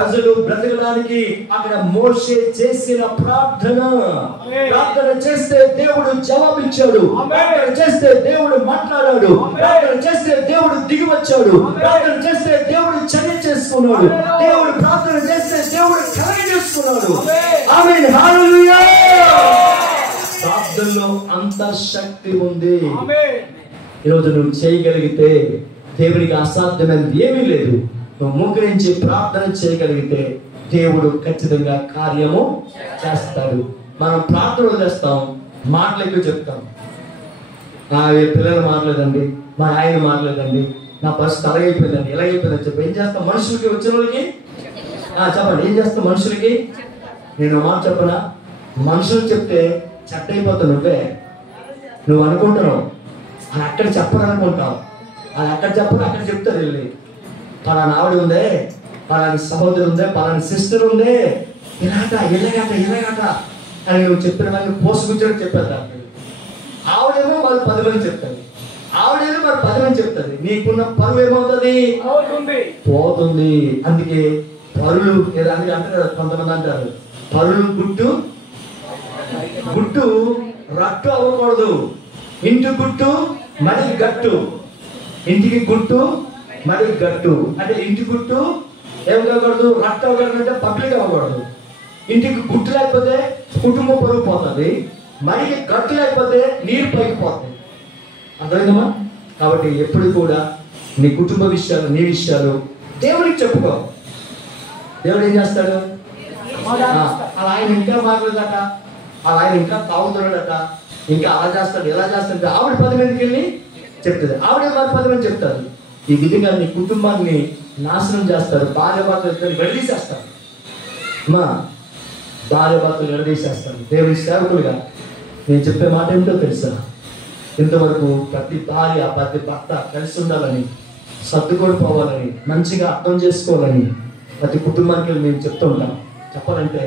ప్రజలు బ్రతకడానికి అక్కడ మోషే చేసిన ప్రార్థన చేస్తే దేవుడు జవాబిచ్చాడు. ప్రార్థన చేస్తే దేవుడు మాట్లాడాడు. ప్రార్థన చేస్తే దేవుడు దిగి వచ్చాడు. ప్రార్థన చేస్తే దేవుడు చర్య చేసుకున్నాడు. దేవుడు ప్రార్థన చేస్తే దేవుడు కలగ చేసుకున్నాడు. ఆమేన్, హల్లెలూయా. ప్రార్థనలో అంత శక్తి ఉంది. ఈరోజు నువ్వు చేయగలిగితే దేవుడికి అసాధ్యమైనది ఏమీ లేదు. నువ్వు మోకరించి ప్రార్థన చేయగలిగితే దేవుడు ఖచ్చితంగా కార్యము చేస్తాడు. మనం ప్రార్థన చేస్తాం, మాటలు ఎక్కువ చెప్తాం. పిల్లలు మాట్లాడండి, మా ఆయన మాట్లాడండి, నా పరిస్థితి అలాగైపోయిందండి, ఎలాగైపోయిందని చెప్పి ఏం చేస్తాం? మనుషులకి వచ్చిన వాళ్ళకి చెప్పండి, ఏం చేస్తాం మనుషులకి? నేను మాట చెప్పనా? మనుషులు చెప్తే చెడ్డ అయిపోతావు నువ్వే. నువ్వు అనుకుంటున్నావు అది అక్కడ చెప్పరు అనుకుంటావు, అది అక్కడ చెప్పరు, అక్కడ చెప్తారు వెళ్ళి పలానా ఆవిడ ఉందే, పలాని సహోదరు ఉందే, పలాని సిస్టర్ ఉందే, ఇలాగట అని నువ్వు చెప్పిన వాళ్ళని పోసుకొచ్చినట్టు చెప్పారు. దానికి ఆవిడేమో వాళ్ళు 10 మంది చెప్తారు, ఆవిడేమో మరి 10 మంది చెప్తుంది. నీకున్న పరువు ఏమవుతుంది? పోతుంది. అందుకే పరులు ఏదానికి అంటారు, కొంతమంది అంటారు పరులు గుట్టు రట్టు అవ్వకూడదు, ఇంటి గుట్టు మరి గట్టు, ఇంటికి గుట్టు మరి గట్టు. అంటే ఇంటి గుట్టు ఏం కాకూడదు, రట్టు అవ్వకూడదు, అంటే పబ్లిక్ అవ్వకూడదు. ఇంటికి గుట్టు లేకపోతే కుటుంబం పరుగు పోతుంది, మరి గట్టు లేకపోతే నీరు పైకి పోతుంది. అర్థమైందమ్మా? కాబట్టి ఎప్పుడు కూడా నీ కుటుంబ విషయాలు, నీ విషయాలు దేవుడికి చెప్పుకో. దేవుడు ఏం చేస్తాడు? అలా ఆయన ఇంకా మాట్లాడదట, అలా ఆయన ఇంకా తాగుతున్నాడట, ఇంకా అలా చేస్తాడు, ఇలా చేస్తాడు. ఆవిడ 10 మందికి వెళ్ళి చెప్తుంది, ఆవిడ మరి 10 మంది చెప్తారు. ఈ విధంగా నీ కుటుంబాన్ని నాశనం చేస్తారు. భార్య భర్తలు విడదీసేస్తారు, మా భార్య భర్తలు విడదీసేస్తారు. దేవుడి సేవకులుగా నేను చెప్పే మాట ఏమిటో తెలుసా? ఇంతవరకు ప్రతి భార్య ప్రతి భర్త కలిసి ఉండాలని, సర్దుకోడిపోవాలని, మంచిగా అర్థం చేసుకోవాలని ప్రతి కుటుంబానికి మేము చెప్తూ ఉంటాం. చెప్పాలంటే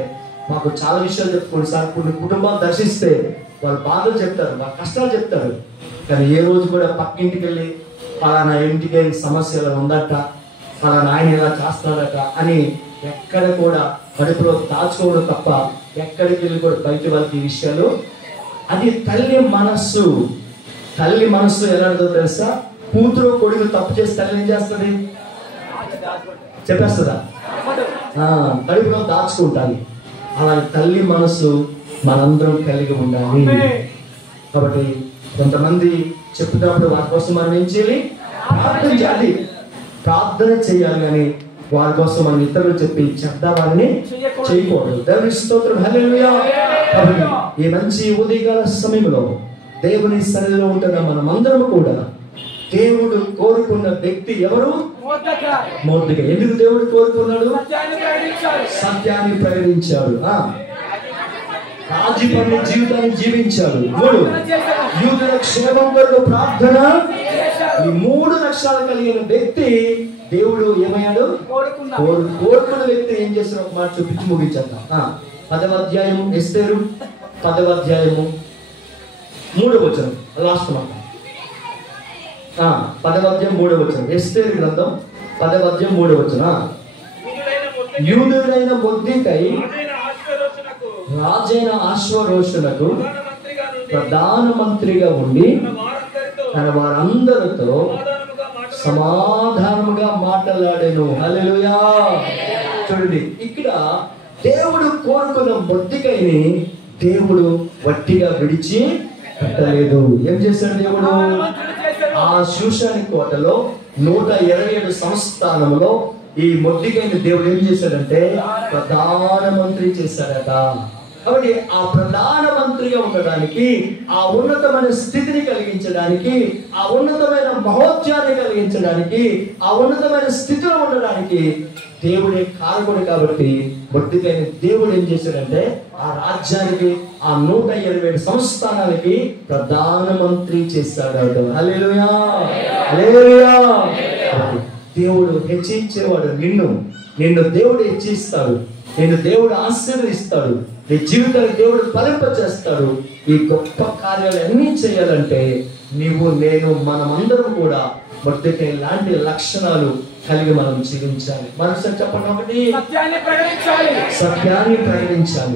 మాకు చాలా విషయాలు చెప్పుకోండి సార్. కొన్ని కుటుంబాలు దర్శిస్తే వాళ్ళ బాధలు చెప్తారు, వాళ్ళ కష్టాలు చెప్తారు, కానీ ఏ రోజు కూడా పక్కింటికి వెళ్ళి పలానా ఇంటికి సమస్యలు ఉందట, పలానా ఆయన ఇలా చేస్తాడట అని ఎక్కడ కూడా కడుపులో దాచుకోవడం తప్ప ఎక్కడికి వెళ్ళి కూడా బయట వాళ్ళకి ఈ విషయాలు. అది తల్లి మనస్సు. తల్లి మనస్సు ఎలాంటిదో తెలుసా? కూతురు కొడుకు తప్పు చేసి తల్లి ఏం చేస్తుంది? చెప్పేస్తుందా? కడుపులో దాచుకుంటాను. అలాగే తల్లి మనసు మనందరం కలిగి ఉండాలి. కాబట్టి కొంతమంది చెప్తున్నప్పుడు వారి కోసం మనం ఏం చేయాలి? ప్రార్థన చేయాలి, కానీ వారి కోసం మనం ఇతరులు చెప్పి చెడ్డ వారిని చేయకూడదు. దేవుని స్తోత్రం, హల్లెలూయా. కాబట్టి ఈ మంచి ఉదయకాల సమయంలో దేవుని సన్నిధిలో ఉంటున్న మనమందరం కూడా దేవుడు కోరుకున్న వ్యక్తి ఎవరు? మొర్దెకై. ఎందుకు దేవుడు కోరుకున్నాడు? సత్యాన్ని ప్రకటించాడు, రాజీపడిన జీవితాన్ని జీవించాడు. 3 యూదుల క్షేమం కొరకు ప్రార్థన. ఈ 3 లక్షణాలు కలిగిన వ్యక్తి దేవుడు ఏమయ్యాడు? కోరుకున్న వ్యక్తి ఏం చేసిన ఒక మాట చూపించి ముగించేద్దాం. 10వ అధ్యాయము ఎస్తేరు 10వ అధ్యాయము 3వ వచనం, లాస్ట్ మాట. 10వ అధ్యాయం 3వ వచనం, ఎస్తేరు గ్రంథం 10వ అధ్యాయం 3వ వచనం. యూదుడైన మొర్దెకై రాజైన అశ్వరోషునకు ప్రధానమంత్రిగా ఉండి తన వారందరితో సమాధానముగా మాట్లాడాను. హల్లెలూయా. చూడండి, ఇక్కడ దేవుడు కోరుకున్న మొర్దెకైని దేవుడు వట్టిగా విడిచి పెట్టలేదు. ఏం చేశాడు దేవుడు? ఆ షూషాని కోటలో 127 సంస్థానంలో ఈ మొర్దెకైని దేవుడు ఏం చేశాడంటే ప్రధానమంత్రి చేశాడట. కాబట్టి ఆ ప్రధానమంత్రిగా ఉండడానికి, ఆ ఉన్నతమైన స్థితిని కలిగించడానికి, ఆ ఉన్నతమైన మహోత్సవాన్ని కలిగించడానికి, ఆ ఉన్నతమైన స్థితిలో ఉండడానికి దేవుడే కారకుడు. కాబట్టి మొర్దెకైని దేవుడు ఏం చేశాడంటే ఆ రాజ్యానికి, ఆ 127 సంస్థానాలకి ప్రధానమంత్రి చేశాడు. హల్లెలూయా, హల్లెలూయా. దేవుడు హెచ్చించేవాడు. నిన్ను దేవుడు హెచ్చిస్తాడు, నిన్ను దేవుడు ఆశీర్వదిస్తాడు, నీ జీవితాన్ని దేవుడు ఫలింపచేస్తాడు. ఈ గొప్ప కార్యాలు అన్నీ చేయాలంటే నీవు, నేను, మనమందరం కూడా మొర్దెకై లాంటి లక్షణాలు కలిగి మనం జీవించాలి. మరోసారి చెప్పండి, ఒకటి సత్యాన్ని ప్రకటించాలి,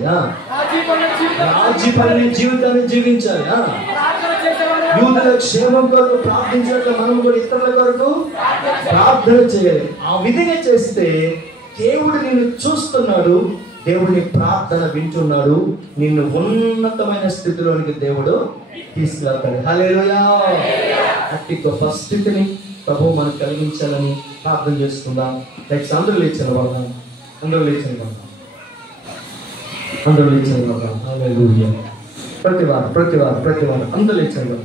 రాజీపడిన జీవితాన్ని జీవించాలి, యూదుల క్షేమం కొరకు ప్రార్థించినట్లు మనం కూడా ఇతరుల కొరకు ప్రార్థన చేయాలి. ఆ విధంగా చేస్తే దేవుడు నిన్ను చూస్తున్నాడు, దేవుడి ప్రార్థన వింటున్నాడు, నిన్ను ఉన్నతమైన స్థితిలోనికి దేవుడు తీసుకెళ్తాడు. హల్లెలూయా. అట్టి గొప్ప స్థితిని ప్రభు మనకు కలిగించాలని ప్రార్థన చేసుకుందాం. నెక్స్ట్ అందరూ లేచిన వాళ్ళం, అందరూ లేచిన వాళ్ళం. హల్లెలూయా. ప్రతి వారు అందరూ లేచిన వాళ్ళం.